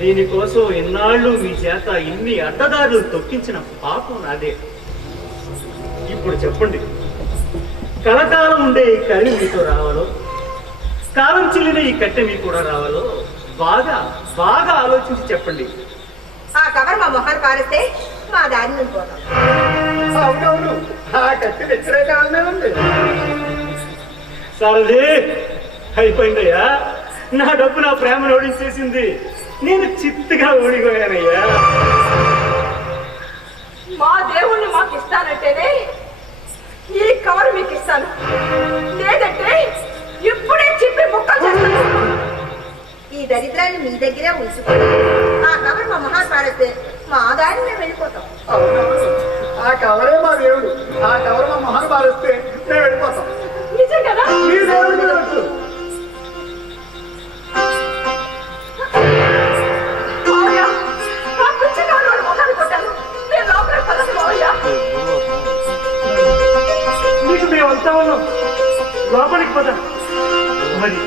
దీనికోసం ఎన్నాళ్ళు మీ చేత ఇన్ని అడ్డదారులు తొక్కించిన పాపం నాదే. ఇప్పుడు చెప్పండి, కలకాలం ఉండే ఈ కళి మీతో రావాలో, కాలం చెల్లిన ఈ కట్టె మీకు కూడా రావాలో బాగా బాగా ఆలోచించి చెప్పండి. ఆ కవర్ మా మొహాన్ని పారేస్తే మా దారి నుంచి పోతాం. అవునవును, ఆ కత్తి తెచ్చరే కాలమే ఉంది. సరదే అయిపోయిందయ్యా, నా డబ్బు నా ప్రేమను ఓడించేసింది. నేను చిత్తుగా ఓడిపోయానయ్యా. మా దేవుణ్ణి మాకు ఇస్తానంటేనే ఈ కవర్ మీకు ఇస్తాను, లేదంటే ఇప్పుడే చెప్పి ముక్క చేస్తాను. ఈ దరిద్రాన్ని మీ దగ్గరే ఉంచుకోండి. ఆ కవర్ మా మొహాన్ని పారేస్తే మా దారి మేము వెళ్ళిపోతాం. అవునవును, ఆ కవరే మా దేవుడు. ఆ కవర్ మా మొహం పారేస్తే నేను వెళ్ళిపోతాను. నిజం కదా? మీ దేవుడి మీద ఒట్టు. మావయ్య, నా పిచ్చికారు వాడు మొదలు కొట్టాను. నేను లోపలికి పదను మావయ్య. నీకు మేమంతా ఉన్నాం, లోపలికి పద. మరి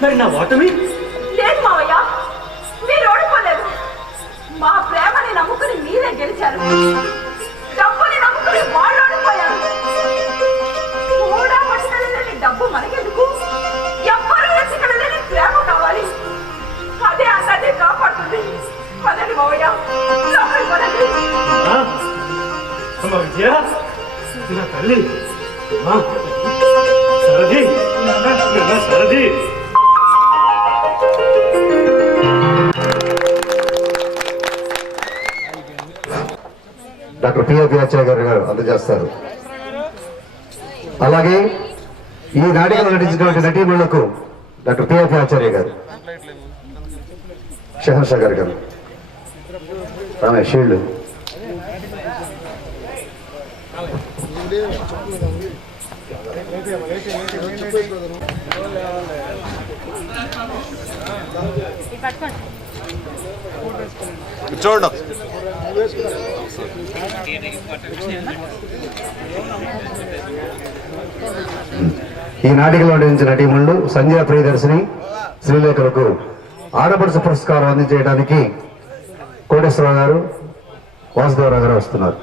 మరి నా ఓటమి లేదు మావయ్య, మీరు ఓడిపోలేదు. మా ప్రేమని నమ్ముకుని మీరే గెలిచారు. డబ్బుని నమ్ముకుని వాళ్ళు ఓడిపోయారు. కూడా పట్టుకెళ్ళలేని డబ్బు మనకెందుకు? ఎవ్వరూ ఎత్తుకెళ్ళలేని ప్రేమ కావాలి. అదే అందరినీ కాపాడుతుంది. పదండి మావయ్య, లోపలికి పదండి. అమ్మ విజయ, నా తల్లి సరది, సరది. డాక్టర్ పిఎపి ఆచార్య గారు అందజేస్తారు. అలాగే ఈ నాటికలో నటించినటువంటి నటీమణులకు డాక్టర్ పిఎపి ఆచార్య గారు, షహన్షా గారు గారు ఆమె షీల్డ్. చూడండి ఈ నాటికలో నటించిన నటీమణులు సంజయ ప్రియదర్శిని, శ్రీలేఖలకు ఆడపడుచు పురస్కారం అందించేయడానికి కోటేశ్వరరావు గారు, వాసుదేవరావు గారు వస్తున్నారు.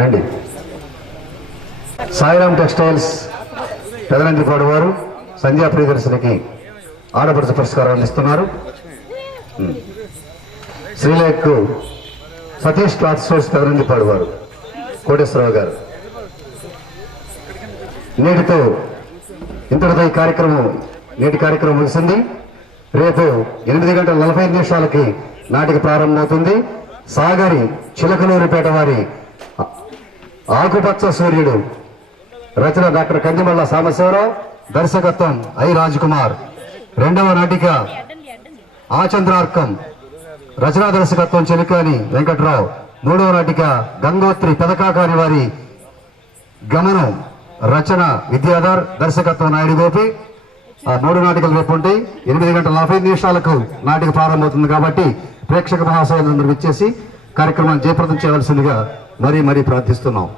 రండి. సాయిరామ్ టెక్స్టైల్స్ పెదనందిపాడు వారు సంజయ ప్రియదర్శినికి ఆడపడుచు పురస్కారం అందిస్తున్నారు. శ్రీలేఖకు సతీష్ క్లాత్ స్టోర్స్ పెదనందిపాడు వారు కోటేశ్వరరావు గారు. నేటితో ఇంతటితో ఈ కార్యక్రమం నేటి కార్యక్రమం ముగిసింది. రేపు 8:45 నాటిక ప్రారంభమవుతుంది. సాగరి చిలకలూరిపేట వారి ఆకుపచ్చ సూర్యుడు రచన డాక్టర్ కందిమల్ల సాంబశివరావు, దర్శకత్వం ఐ రాజ్కుమార్. రెండవ నాటిక ఆచంద్రార్కం, రచనా దర్శకత్వం చెలికాని వెంకట్రావు. మూడవ నాటిక గంగోత్రి పెదకాకాని వారి గమనం, రచన విద్యాధర్, దర్శకత్వం నాయుడు గోపి. ఆ 3 నాటికలు రేపు ఉంటాయి. 8:45 నాటిక ప్రారంభమవుతుంది కాబట్టి ప్రేక్షక మహాశయులందరూ ఇచ్చేసి కార్యక్రమాన్ని జయప్రదం చేయవలసిందిగా మరీ ప్రార్థిస్తున్నాం.